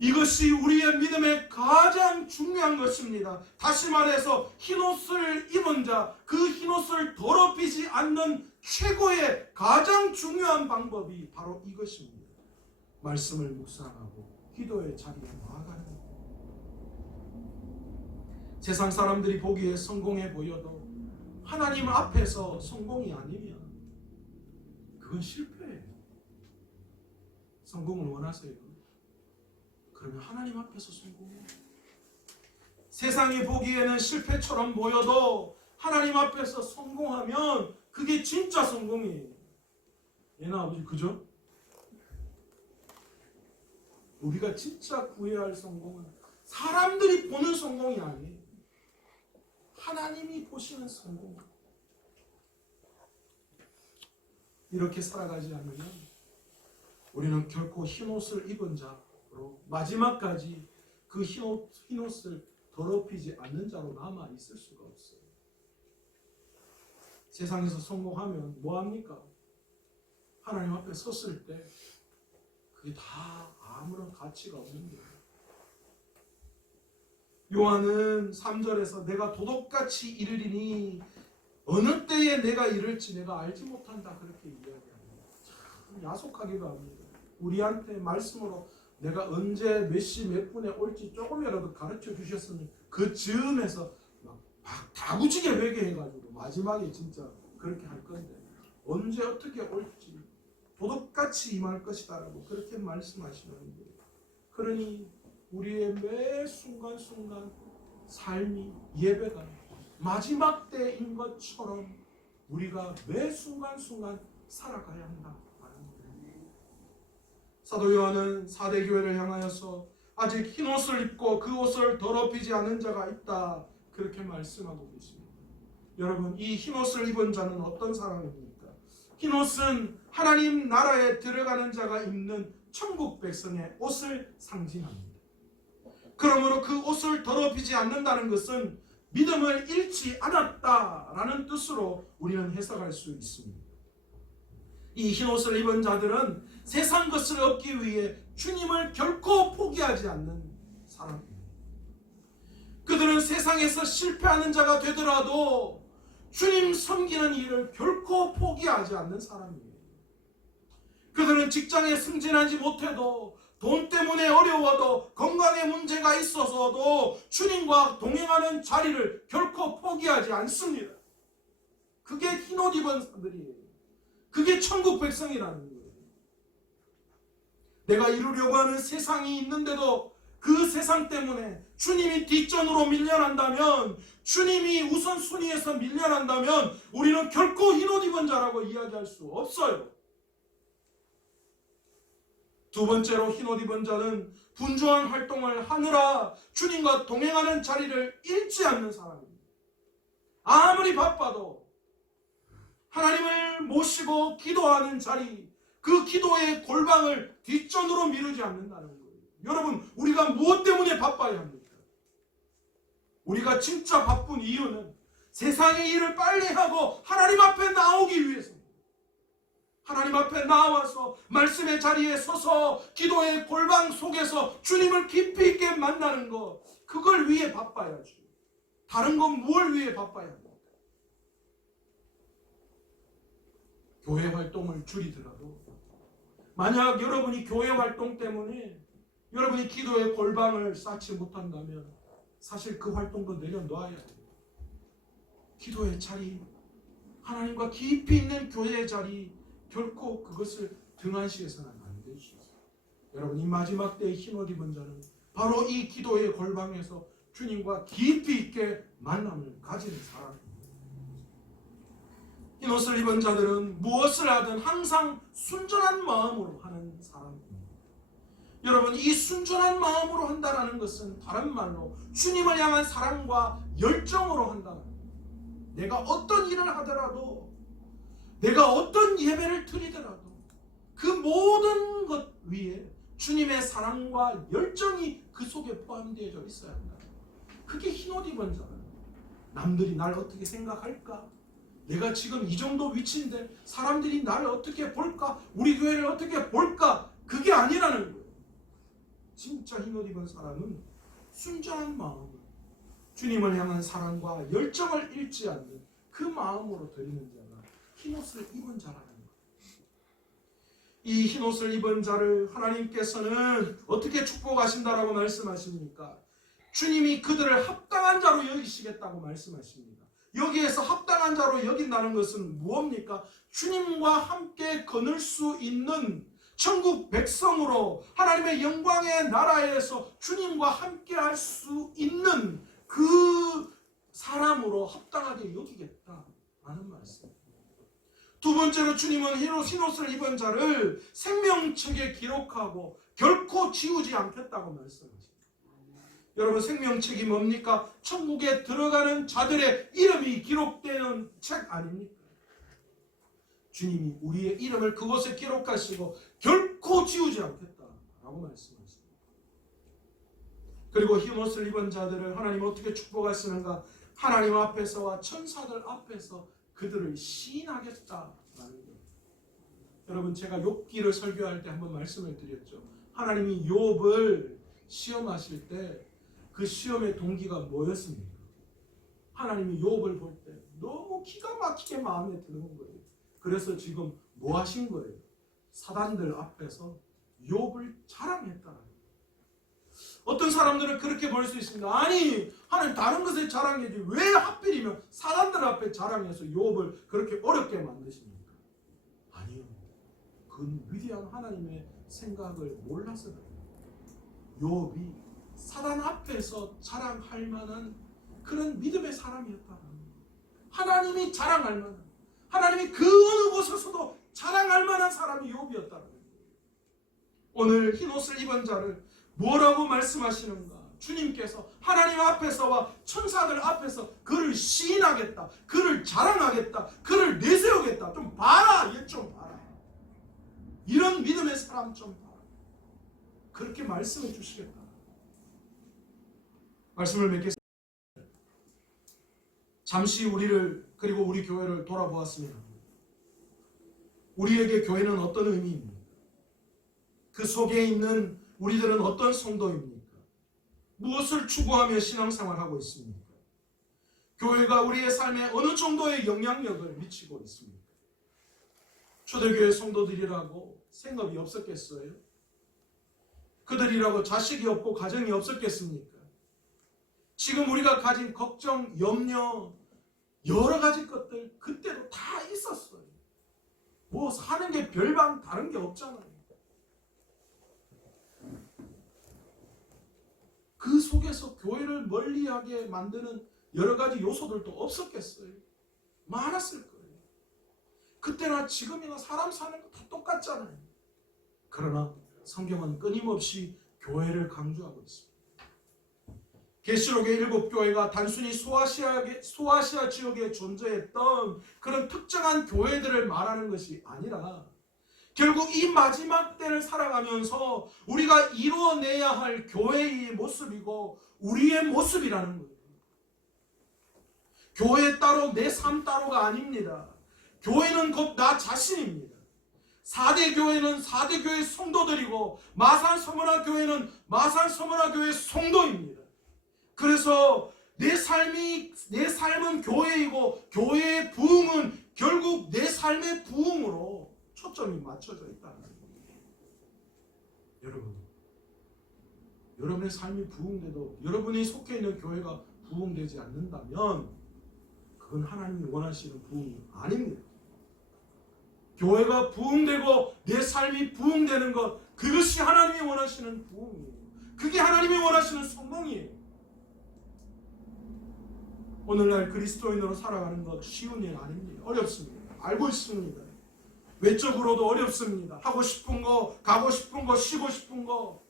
이것이 우리의 믿음의 가장 중요한 것입니다. 다시 말해서 흰옷을 입은 자, 그 흰옷을 더럽히지 않는 최고의 가장 중요한 방법이 바로 이것입니다. 말씀을 묵상하고 기도의 자리에 나아가는 것. 세상 사람들이 보기에 성공해 보여도 하나님 앞에서 성공이 아니면 그건 실패예요. 성공을 원하세요? 그러면 하나님 앞에서 성공해요. 세상이 보기에는 실패처럼 보여도 하나님 앞에서 성공하면 그게 진짜 성공이에요. 얘나 아버지 그죠? 우리가 진짜 구해야 할 성공은 사람들이 보는 성공이 아니에요. 하나님이 보시는 성공. 이렇게 살아가지 않으면 우리는 결코 흰옷을 입은 자로 마지막까지 그 흰옷을 더럽히지 않는 자로 남아 있을 수가 없어요. 세상에서 성공하면 뭐합니까? 하나님 앞에 섰을 때 그게 다 아무런 가치가 없는 거예요. 요한은 3절에서 내가 도둑같이 이르리니 어느 때에 내가 이를지 내가 알지 못한다 그렇게 이야기합니다. 참 야속하기도 합니다. 우리한테 말씀으로 내가 언제 몇 시 몇 분에 올지 조금이라도 가르쳐 주셨으면 그 즈음에서 막 다구지게 회개해가지고 마지막에 진짜 그렇게 할 건데 언제 어떻게 올지 도둑같이 임할 것이다라고 그렇게 말씀하시는 거예요. 그러니 우리의 매 순간순간 삶이 예배가 마지막 때인 것처럼 우리가 매 순간순간 살아가야 한다. 사도 요한은 4대 교회를 향하여서 아직 흰옷을 입고 그 옷을 더럽히지 않은 자가 있다 그렇게 말씀하고 계십니다. 여러분, 이 흰옷을 입은 자는 어떤 사람입니까? 흰옷은 하나님 나라에 들어가는 자가 입는 천국 백성의 옷을 상징합니다. 그러므로 그 옷을 더럽히지 않는다는 것은 믿음을 잃지 않았다라는 뜻으로 우리는 해석할 수 있습니다. 이 흰옷을 입은 자들은 세상 것을 얻기 위해 주님을 결코 포기하지 않는 사람입니다. 그들은 세상에서 실패하는 자가 되더라도 주님 섬기는 일을 결코 포기하지 않는 사람이에요. 그들은 직장에 승진하지 못해도 돈 때문에 어려워도 건강에 문제가 있어서도 주님과 동행하는 자리를 결코 포기하지 않습니다. 그게 흰옷 입은 사람들이에요. 그게 천국 백성이라는 거예요. 내가 이루려고 하는 세상이 있는데도 그 세상 때문에 주님이 뒷전으로 밀려난다면, 주님이 우선순위에서 밀려난다면 우리는 결코 흰옷 입은 자라고 이야기할 수 없어요. 두 번째로 흰옷 입은 자는 분주한 활동을 하느라 주님과 동행하는 자리를 잃지 않는 사람입니다. 아무리 바빠도 하나님을 모시고 기도하는 자리, 그 기도의 골방을 뒷전으로 미루지 않는다는 거예요. 여러분, 우리가 무엇 때문에 바빠야 합니까? 우리가 진짜 바쁜 이유는 세상의 일을 빨리 하고 하나님 앞에 나오기 위해서입니다. 하나님 앞에 나와서 말씀의 자리에 서서 기도의 골방 속에서 주님을 깊이 있게 만나는 것, 그걸 위해 바빠야죠. 다른 건 뭘 위해 바빠야 합니까? 교회 활동을 줄이더라도 만약 여러분이 교회 활동 때문에 여러분이 기도의 골방을 쌓지 못한다면 사실 그 활동도 내려놔야 돼요. 기도의 자리, 하나님과 깊이 있는 교회의 자리, 결코 그것을 등한시해서는 안 되죠. 여러분, 이 마지막 때의 흰옷 입은 자는 바로 이 기도의 골방에서 주님과 깊이 있게 만남을 가지는 사람입니다. 흰옷을 입은 자들은 무엇을 하든 항상 순전한 마음으로 하는 사람입니다. 여러분, 이 순전한 마음으로 한다는 것은 다른 말로 주님을 향한 사랑과 열정으로 한다는 거예요. 내가 어떤 일을 하더라도, 내가 어떤 예배를 드리더라도 그 모든 것 위에 주님의 사랑과 열정이 그 속에 포함되어 있어야 한다. 그게 흰옷 입은 자는 남들이 날 어떻게 생각할까? 내가 지금 이 정도 위치인데 사람들이 나를 어떻게 볼까? 우리 교회를 어떻게 볼까? 그게 아니라는 거예요. 진짜 흰옷 입은 사람은 순전한 마음으로 주님을 향한 사랑과 열정을 잃지 않는 그 마음으로 드리는 자가 흰옷을 입은 자라는 거예요. 이 흰옷을 입은 자를 하나님께서는 어떻게 축복하신다라고 말씀하십니까? 주님이 그들을 합당한 자로 여기시겠다고 말씀하십니다. 여기에서 합당한 자로 여긴다는 것은 무엇입니까? 주님과 함께 거닐 수 있는 천국 백성으로 하나님의 영광의 나라에서 주님과 함께 할 수 있는 그 사람으로 합당하게 여기겠다라는 말씀입니다. 두 번째로 주님은 흰옷을 입은 자를 생명책에 기록하고 결코 지우지 않겠다고 말씀하십니다. 여러분, 생명책이 뭡니까? 천국에 들어가는 자들의 이름이 기록되는 책 아닙니까? 주님이 우리의 이름을 그곳에 기록하시고 결코 지우지 않겠다라고 말씀하십니다. 그리고 흰옷을 입은 자들을 하나님 어떻게 축복하시는가? 하나님 앞에서와 천사들 앞에서 그들을 시인하겠다라는 거예요. 여러분, 제가 욥기를 설교할 때 한번 말씀을 드렸죠. 하나님이 욥을 시험하실 때 그 시험의 동기가 뭐였습니까? 하나님이 욥을 볼 때 너무 기가 막히게 마음에 드는 거예요. 그래서 지금 뭐 하신 거예요? 사단들 앞에서 욥을 자랑했다는 거예요. 어떤 사람들은 그렇게 볼 수 있습니다. 아니, 하나님 다른 것에 자랑해야지 왜 하필이면 사단들 앞에 자랑해서 욥을 그렇게 어렵게 만드십니까? 아니요. 그건 위대한 하나님의 생각을 몰라서 그래요. 욥이 사단 앞에서 자랑할 만한 그런 믿음의 사람이었다. 하나님이 자랑할 만한, 하나님이 그 어느 곳에서도 자랑할 만한 사람이 욥이었다. 오늘 흰옷을 입은 자를 뭐라고 말씀하시는가? 주님께서 하나님 앞에서와 천사들 앞에서 그를 시인하겠다, 그를 자랑하겠다, 그를 내세우겠다. 좀 봐라, 얘 좀 봐라. 이런 믿음의 사람 좀 봐라. 그렇게 말씀해 주시겠다. 말씀을 맺겠습니다. 잠시 우리를 그리고 우리 교회를 돌아보았으면 합니다. 우리에게 교회는 어떤 의미입니까? 그 속에 있는 우리들은 어떤 성도입니까? 무엇을 추구하며 신앙생활하고 있습니까? 교회가 우리의 삶에 어느 정도의 영향력을 미치고 있습니까? 초대교회 성도들이라고 생업이 없었겠어요? 그들이라고 자식이 없고 가정이 없었겠습니까? 지금 우리가 가진 걱정, 염려, 여러 가지 것들 그때도 다 있었어요. 뭐 사는 게 별반 다른 게 없잖아요. 그 속에서 교회를 멀리하게 만드는 여러 가지 요소들도 없었겠어요. 많았을 거예요. 그때나 지금이나 사람 사는 거 다 똑같잖아요. 그러나 성경은 끊임없이 교회를 강조하고 있습니다. 계시록의 7교회가 단순히 소아시아 지역에 존재했던 그런 특정한 교회들을 말하는 것이 아니라 결국 이 마지막 때를 살아가면서 우리가 이루어내야 할 교회의 모습이고 우리의 모습이라는 거예요. 교회 따로 내 삶 따로가 아닙니다. 교회는 곧 나 자신입니다. 4대 교회는 4대 교회 성도들이고 마산 서문화 교회는 마산 서문화 교회 성도입니다. 그래서 내 삶은 교회이고 교회의 부흥은 결국 내 삶의 부흥으로 초점이 맞춰져 있다는 겁니다. 여러분의 삶이 부흥돼도 여러분이 속해 있는 교회가 부흥되지 않는다면 그건 하나님이 원하시는 부흥이 아닙니다. 교회가 부흥되고 내 삶이 부흥되는 것, 그것이 하나님이 원하시는 부흥이에요. 그게 하나님이 원하시는 성공이에요. 오늘날 그리스도인으로 살아가는 것 쉬운 일 아닙니다. 어렵습니다. 알고 있습니다. 외적으로도 어렵습니다. 하고 싶은 거, 가고 싶은 거, 쉬고 싶은 거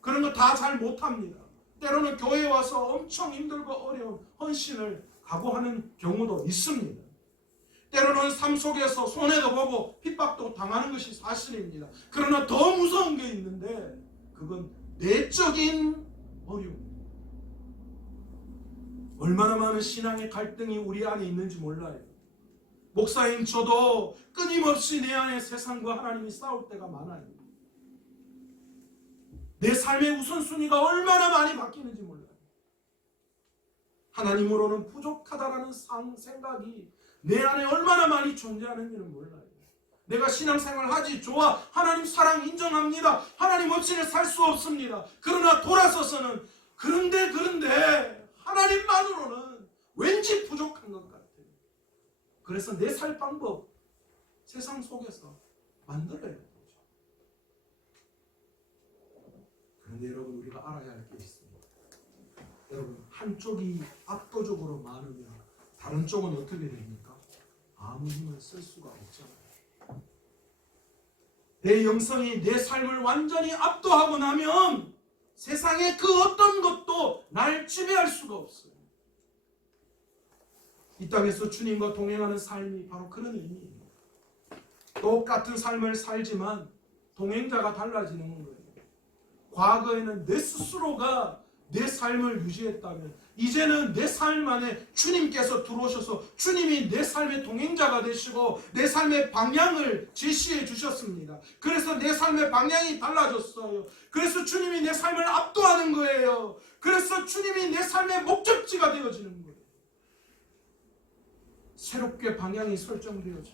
그런 거 다 잘 못합니다. 때로는 교회에 와서 엄청 힘들고 어려운 헌신을 각오하는 경우도 있습니다. 때로는 삶 속에서 손해도 보고 핍박도 당하는 것이 사실입니다. 그러나 더 무서운 게 있는데 그건 내적인 어려움. 얼마나 많은 신앙의 갈등이 우리 안에 있는지 몰라요. 목사인 저도 끊임없이 내 안에 세상과 하나님이 싸울 때가 많아요. 내 삶의 우선순위가 얼마나 많이 바뀌는지 몰라요. 하나님으로는 부족하다라는 생각이 내 안에 얼마나 많이 존재하는지는 몰라요. 내가 신앙생활 하지 좋아, 하나님 사랑 인정합니다. 하나님 없이는 살 수 없습니다. 그러나 돌아서서는 그런데 하나님만으로는 왠지 부족한 것 같아요. 그래서 내 살 방법 세상 속에서 만들어야 되죠. 그런데 여러분, 우리가 알아야 할 게 있습니다. 여러분, 한쪽이 압도적으로 많으면 다른 쪽은 어떻게 됩니까? 아무 힘을 쓸 수가 없잖아요. 내 영성이 내 삶을 완전히 압도하고 나면 세상의 그 어떤 것도 날 지배할 수가 없어요. 이 땅에서 주님과 동행하는 삶이 바로 그런 의미입니다. 똑같은 삶을 살지만 동행자가 달라지는 거예요. 과거에는 내 스스로가 내 삶을 유지했다면 이제는 내 삶 안에 주님께서 들어오셔서 주님이 내 삶의 동행자가 되시고 내 삶의 방향을 제시해 주셨습니다. 그래서 내 삶의 방향이 달라졌어요. 그래서 주님이 내 삶을 압도하는 거예요. 그래서 주님이 내 삶의 목적지가 되어지는 거예요. 새롭게 방향이 설정되어져.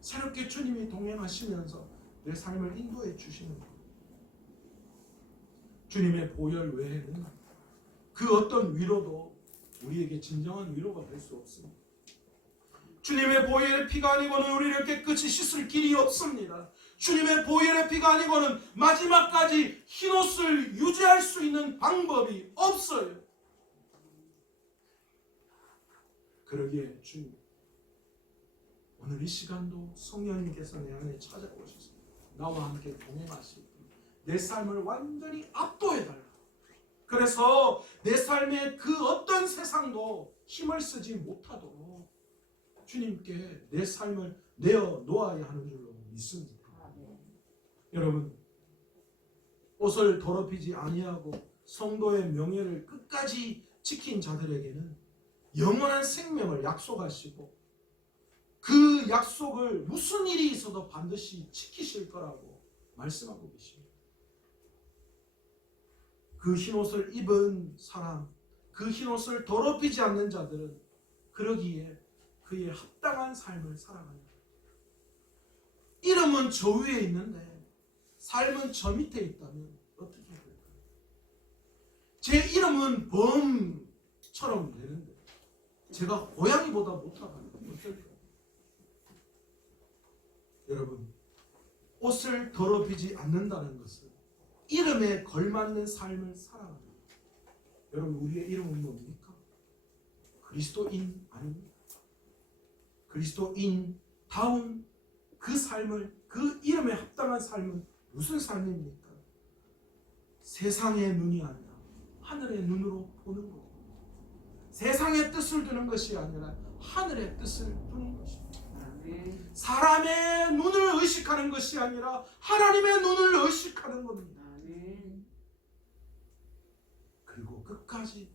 새롭게 주님이 동행하시면서 내 삶을 인도해 주시는 거예요. 주님의 보혈 외에는 그 어떤 위로도 우리에게 진정한 위로가 될 수 없습니다. 주님의 보혈의 피가 아니고는 우리를 깨끗이 씻을 길이 없습니다. 주님의 보혈의 피가 아니고는 마지막까지 흰옷을 유지할 수 있는 방법이 없어요. 그러기에 주님, 오늘 이 시간도 성령님께서 내 안에 찾아오셔서 나와 함께 동행하시고 내 삶을 완전히 압도해달라. 그래서 내 삶의 그 어떤 세상도 힘을 쓰지 못하도록 주님께 내 삶을 내어놓아야 하는 줄로 믿습니다. 여러분, 옷을 더럽히지 아니하고 성도의 명예를 끝까지 지킨 자들에게는 영원한 생명을 약속하시고 그 약속을 무슨 일이 있어도 반드시 지키실 거라고 말씀하고 계십니다. 그 흰옷을 입은 사람, 그 흰옷을 더럽히지 않는 자들은 그러기에 그의 합당한 삶을 살아갑니다. 이름은 저 위에 있는데 삶은 저 밑에 있다면 어떻게 해야 될까요? 제 이름은 범처럼 되는데 제가 고양이보다 못하다면 어떨까요? 여러분, 옷을 더럽히지 않는다는 것은 이름에 걸맞는 삶을 살아갑니다. 여러분, 우리의 이름은 뭡니까? 그리스도인 아닙니까? 그리스도인다운 그 삶을, 그 이름에 합당한 삶은 무슨 삶입니까? 세상의 눈이 아니라 하늘의 눈으로 보는 것. 세상의 뜻을 두는 것이 아니라 하늘의 뜻을 두는 것입니다. 사람의 눈을 의식하는 것이 아니라 하나님의 눈을 의식하는 겁니다. 그리고 끝까지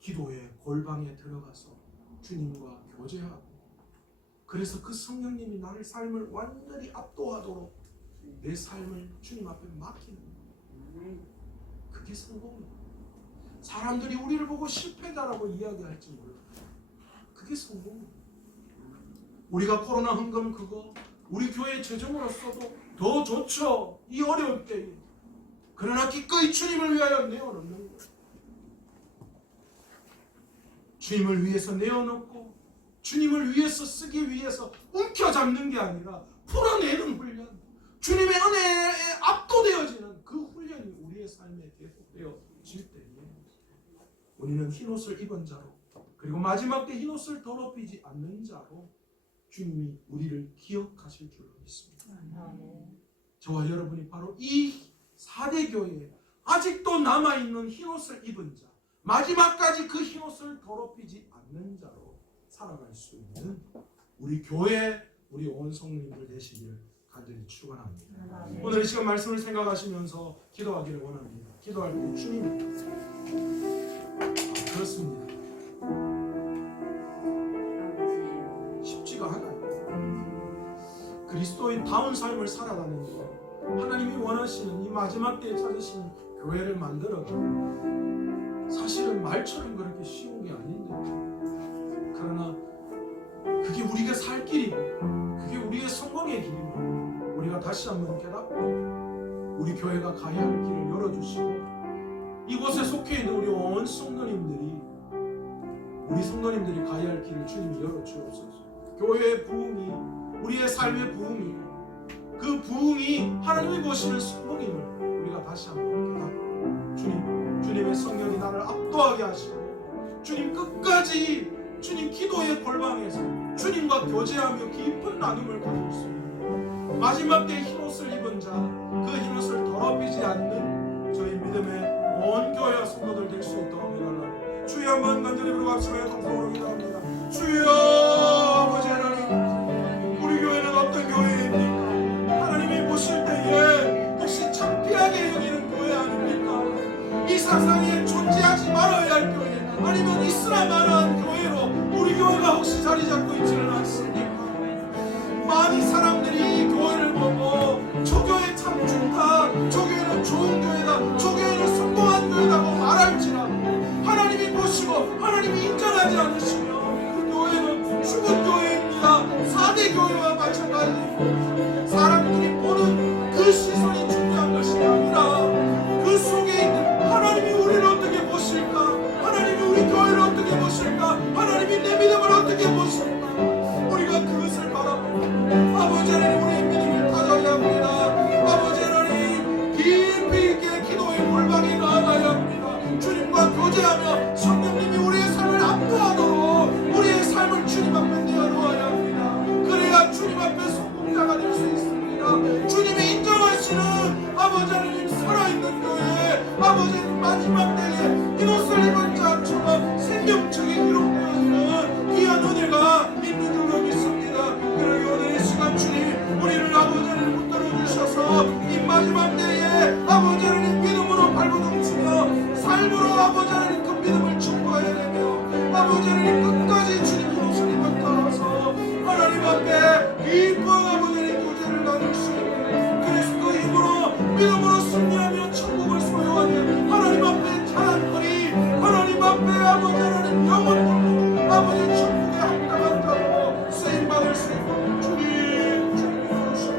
기도의 골방에 들어가서 주님과 교제하고, 그래서 그 성령님이 나를 삶을 완전히 압도하도록 내 삶을 주님 앞에 맡기는 거예요. 그게 성공입니다. 사람들이 우리를 보고 실패자라고 이야기할지 몰라요. 그게 성공입니다. 우리가 코로나 헌금 그거 우리 교회 재정으로서도 더 좋죠. 이 어려울 때에. 그러나 기꺼이 주님을 위하여 내어놓는 거예요. 주님을 위해서 내어놓고 주님을 위해서 쓰기 위해서 움켜잡는 게 아니라 풀어내는 훈련, 주님의 은혜에 압도되어지는 그 훈련이 우리의 삶에 계속되어질 때에 우리는 흰옷을 입은 자로, 그리고 마지막 때 흰옷을 더럽히지 않는 자로 주님이 우리를 기억하실 줄로 믿습니다. 저와 여러분이 바로 이 4대 교회에 아직도 남아있는 흰옷을 입은 자, 마지막까지 그 흰옷을 더럽히지 않는 자로 살아갈 수 있는 우리 교회, 우리 온 성도님들 되시기를 간절히 축원합니다. 오늘 이 시간 말씀을 생각하시면서 기도하기를 원합니다. 기도할 때 주님, 그렇습니다. 쉽지가 않아요. 그리스도인 다운 삶을 살아가는 것, 하나님이 원하시는 이 마지막 때에 찾으시는 교회를 만들어가고, 사실은 말처럼 그렇게 쉬운 게 아닌데, 그러나 그게 우리가 살 길이고 그게 우리의 성공의 길이고, 우리가 다시 한번 깨닫고 우리 교회가 가야 할 길을 열어주시고, 이곳에 속해 있는 우리 온 성도님들이, 우리 성도님들이 가야 할 길을 주님이 열어주옵소서. 교회의 부흥이, 우리의 삶의 부흥이, 그 부흥이 하나님이 보시는 성공임을 우리가 다시 한번 깨닫고, 주님의 성령이 나를 압도하게 하시고, 주님 끝까지 주님 기도의 골방에서 주님과 교제하며 깊은 나눔을 가질 수 있는 마지막 때 흰옷을 입은 자, 그 흰옷을 더럽히지 않는 저희 믿음의 온 교회와 성도들 될 수 있도록 해달라고 주여 한번 간절히 부르고 합심하여 통성으로 기도합니다. 주여 아버지 하나님, 우리 교회는 어떤 교회입니까? 교제하며 성령님이 우리의 삶을 압도하도록 우리의 삶을 주님 앞에 내어놓아야 합니다. 그래야 주님 앞에 성공자가 될 수 있습니다. 주님이 인정하시는 아버지 하나님 살아있는 교회, 아버지 하나님 마지막 때에 이옷을 입은 자처럼 생명책에 기록되어지는 귀한 은혜가 있는 줄로 믿습니다. 그러기 오늘 이 시간 주님 우리를 아버지 하나님 붙들어 주셔서 이 마지막 때에 아버지 하나님 믿음으로 발버둥치며 삶으로 아버지 하나님 그 믿음을 축복해야 되며 아버지 하나님 끝까지 주님 이옷을 입어 따라서 하나님 앞에 기쁜 아버지 하나님 교제를 나눌 수 있는, 그래서 그 힘으로 믿음으로 승리하며 천국을 소유하는 하나님 앞에 찬양거리, 하나님 앞에 아버지 하나님 영원토록 아버지 천국에 합당한 자로 쓰임받을 수 있는 주님 주시옵소서.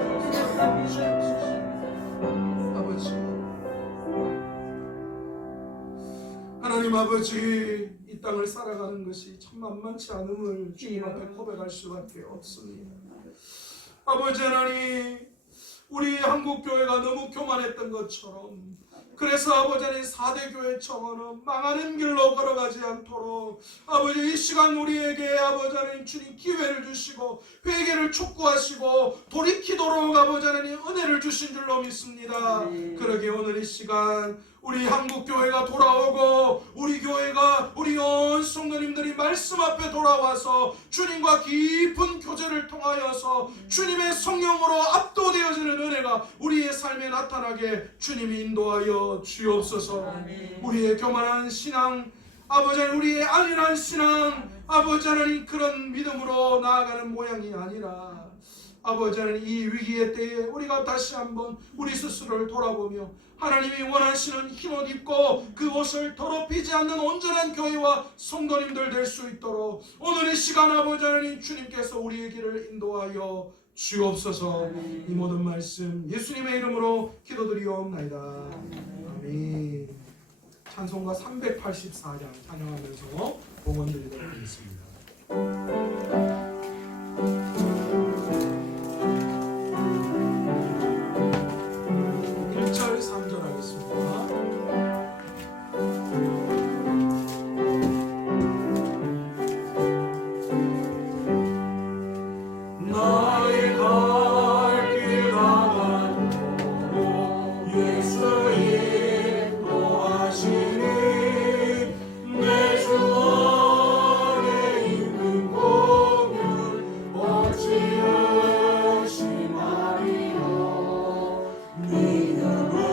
아버지 하나님 아버지, 이 땅을 살아가는 것이 참 만만치 않음을 주님 앞에 고백할 수밖에 없습니다. 아버지 하나님, 우리 한국교회가 너무 교만했던 것처럼, 그래서 아버지 하나님 4대 교회처럼 망하는 길로 걸어가지 않도록 아버지 이 시간 우리에게 아버지 하나님 주님 기회를 주시고 회개를 촉구하시고 돌이키도록 아버지 하나님 은혜를 주신 줄로 믿습니다. 그러기에 오늘 이 시간 우리 한국교회가 돌아오고 우리 교회가 우리 온 성도님들이 말씀 앞에 돌아와서 주님과 깊은 교제를 통하여서 주님의 성령으로 압도되어지는 은혜가 우리의 삶에 나타나게 주님이 인도하여 주옵소서. 우리의 교만한 신앙, 아버지 하나님 우리의 안일한 신앙, 아버지 하나님 그런 믿음으로 나아가는 모양이 아니라 아버지 하나님 이 위기의 때에 우리가 다시 한번 우리 스스로를 돌아보며 하나님이 원하시는 흰옷 입고 그 옷을 더럽히지 않는 온전한 교회와 성도님들 될 수 있도록 오늘 이 시간 아버지 하나님 주님께서 우리의 길을 인도하여 주옵소서. 이 모든 말씀 예수님의 이름으로 기도드리옵나이다. 아멘. 찬송가 384장 찬양하면서 봉헌드리도록 하겠습니다. 1절 3절 하겠습니다. 나의 갈 길 가가도록 예수 인도하시니 내 주 안에 있는 공을 어찌 의심하리요. 믿음으로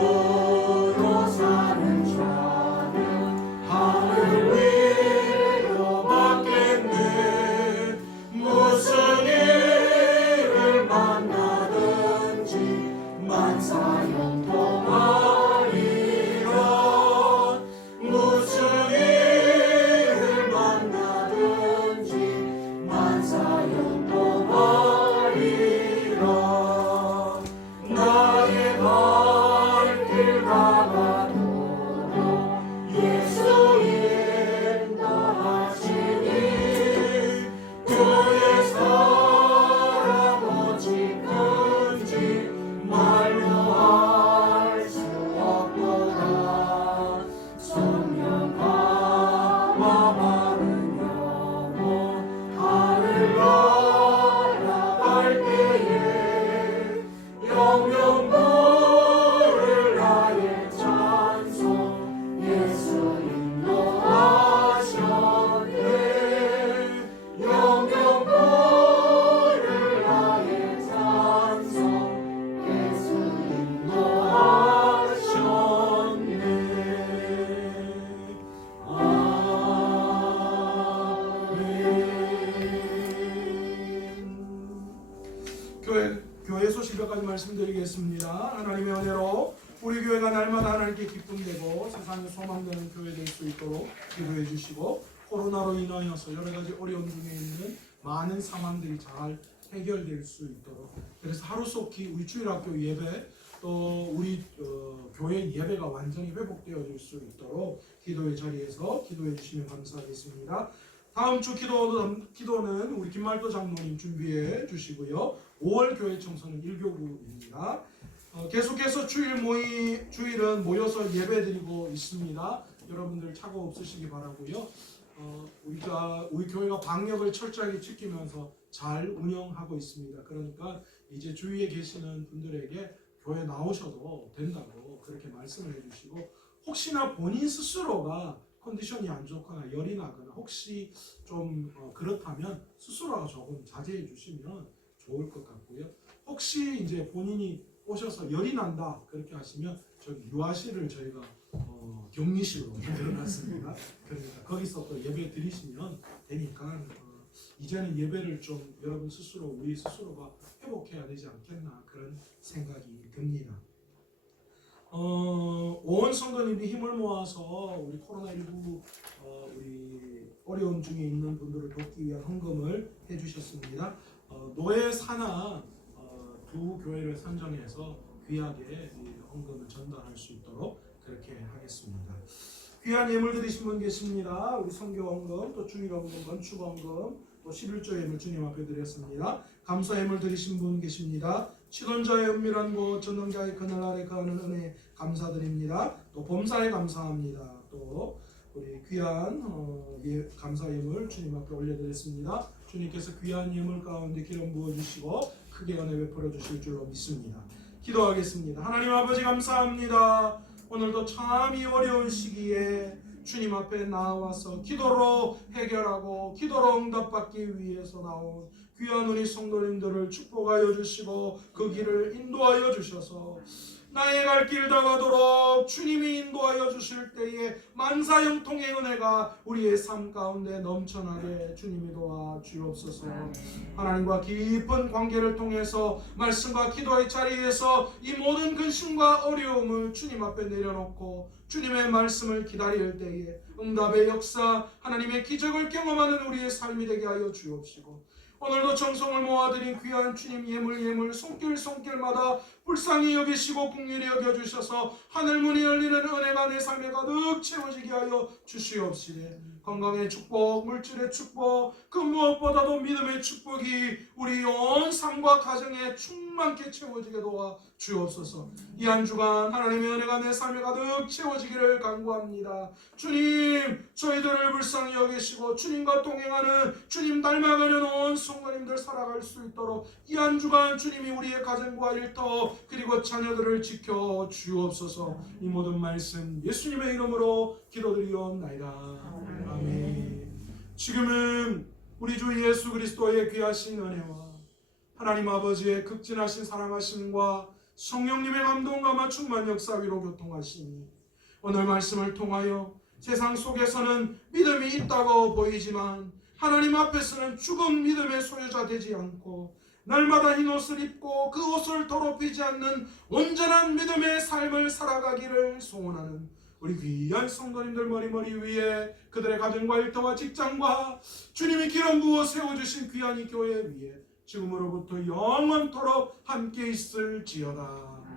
사는 자는 하늘 위로 받겠네. 무슨 일을 만나든지 만사형통하리라. 무슨 일을 만나든지 만사형통하리라. 나의 갈 길 가가도록 예수 인도하시니 그의 사랑 오직 큰지 말로 알 수 없도다. 성령 감화 받은 영혼 하늘 날아갈 때에 영영 부를 나의 찬송 예수 인도하셨네. 영영 부를 나의 찬송 예수 인도하셨네. 아멘. 교회 소식 몇 가지 말씀드리겠습니다. 하나님의 은혜로 우리 교회가 날마다 하나님께 기쁨되고 세상에 소망되는 교회 될 수 있도록 기도해 주시고, 코로나로 인하여서 여러 가지 어려움 중에 있는 많은 상황들이 잘 해결될 수 있도록, 그래서 하루속히 우리 주일학교 예배 또 우리 교회 예배가 완전히 회복되어질 수 있도록 기도의 자리에서 기도해 주시면 감사하겠습니다. 다음 주 기도는 우리 김말도 장로님 준비해 주시고요. 5월 교회 청소는 1교구입니다. 계속해서 주일은 모여서 예배 드리고 있습니다. 여러분들 착오 없으시기 바라고요. 우리 교회가 방역을 철저하게 지키면서 잘 운영하고 있습니다. 그러니까 이제 주위에 계시는 분들에게 교회 나오셔도 된다고 그렇게 말씀을 해주시고, 혹시나 본인 스스로가 컨디션이 안 좋거나 열이 나거나 혹시 좀 그렇다면 스스로가 조금 자제해 주시면 좋을 것 같고요. 혹시 이제 본인이 오셔서 열이 난다 그렇게 하시면 저기 유아실을 저희가 격리실로 만들어놨습니다. 그러니까 거기서 또 예배 드리시면 되니까 이제는 예배를 좀 여러분 스스로, 우리 스스로가 회복해야 되지 않겠나 그런 생각이 듭니다. 온 성도님들이 힘을 모아서 우리 코로나19 우리 어려움 중에 있는 분들을 돕기 위한 헌금을 해주셨습니다. 노예 산하 두 교회를 선정해서 귀하게 이 헌금을 전달할 수 있도록 그렇게 하겠습니다. 귀한 예물 드리신 분 계십니다. 우리 선교 헌금, 또 주일 헌금, 건축 헌금, 또 11조 예물 주님 앞에 드렸습니다. 감사 예물 드리신 분 계십니다. 치돈자의 은밀한 곳, 전능자의 그늘 아래 거하는 은혜 감사드립니다. 또 범사에 감사합니다. 또 우리 귀한 감사 예물 주님 앞에 올려드렸습니다. 주님께서 귀한 예물 가운데 기름 부어주시고 크게 은혜 베풀어 주실 줄로 믿습니다. 기도하겠습니다. 하나님 아버지 감사합니다. 오늘도 참 이 어려운 시기에 주님 앞에 나와서 기도로 해결하고 기도로 응답받기 위해서 나온 귀한 우리 성도님들을 축복하여 주시고 그 길을 인도하여 주셔서 나의 갈 길 다가도록 주님이 인도하여 주실 때에 만사형통의 은혜가 우리의 삶 가운데 넘쳐나게 주님이 도와 주옵소서. 하나님과 깊은 관계를 통해서 말씀과 기도의 자리에서 이 모든 근심과 어려움을 주님 앞에 내려놓고 주님의 말씀을 기다릴 때에 응답의 역사, 하나님의 기적을 경험하는 우리의 삶이 되게 하여 주옵시고, 오늘도 정성을 모아드린 귀한 주님 예물 손길마다 불쌍히 여기시고 긍휼히 여겨주셔서 하늘문이 열리는 은혜가 내 삶에 가득 채워지게 하여 주시옵시되, 건강의 축복, 물질의 축복, 그 무엇보다도 믿음의 축복이 우리 온 삶과 가정에 충만케 채워지게 도와 주옵소서. 이 한 주간 하나님의 은혜가 내 삶에 가득 채워지기를 간구합니다. 주님, 저희들을 불쌍히 여기시고 주님과 동행하는, 주님 닮아가는 온 성도님들 살아갈 수 있도록 이 한 주간 주님이 우리의 가정과 일터 그리고 자녀들을 지켜 주옵소서. 이 모든 말씀 예수님의 이름으로 기도드리옵나이다. 아멘. 지금은 우리 주 예수 그리스도의 귀하신 은혜와 하나님 아버지의 극진하신 사랑하심과 성령님의 감동과 충만 역사 위로 교통하시니, 오늘 말씀을 통하여 세상 속에서는 믿음이 있다고 보이지만 하나님 앞에서는 죽은 믿음의 소유자 되지 않고 날마다 흰 옷을 입고 그 옷을 더럽히지 않는 온전한 믿음의 삶을 살아가기를 소원하는 우리 귀한 성도님들 머리 위에, 그들의 가정과 일터와 직장과 주님이 기름 부어 세워주신 귀한 이 교회 위에 지금으로부터 영원토록 함께 있을지어다.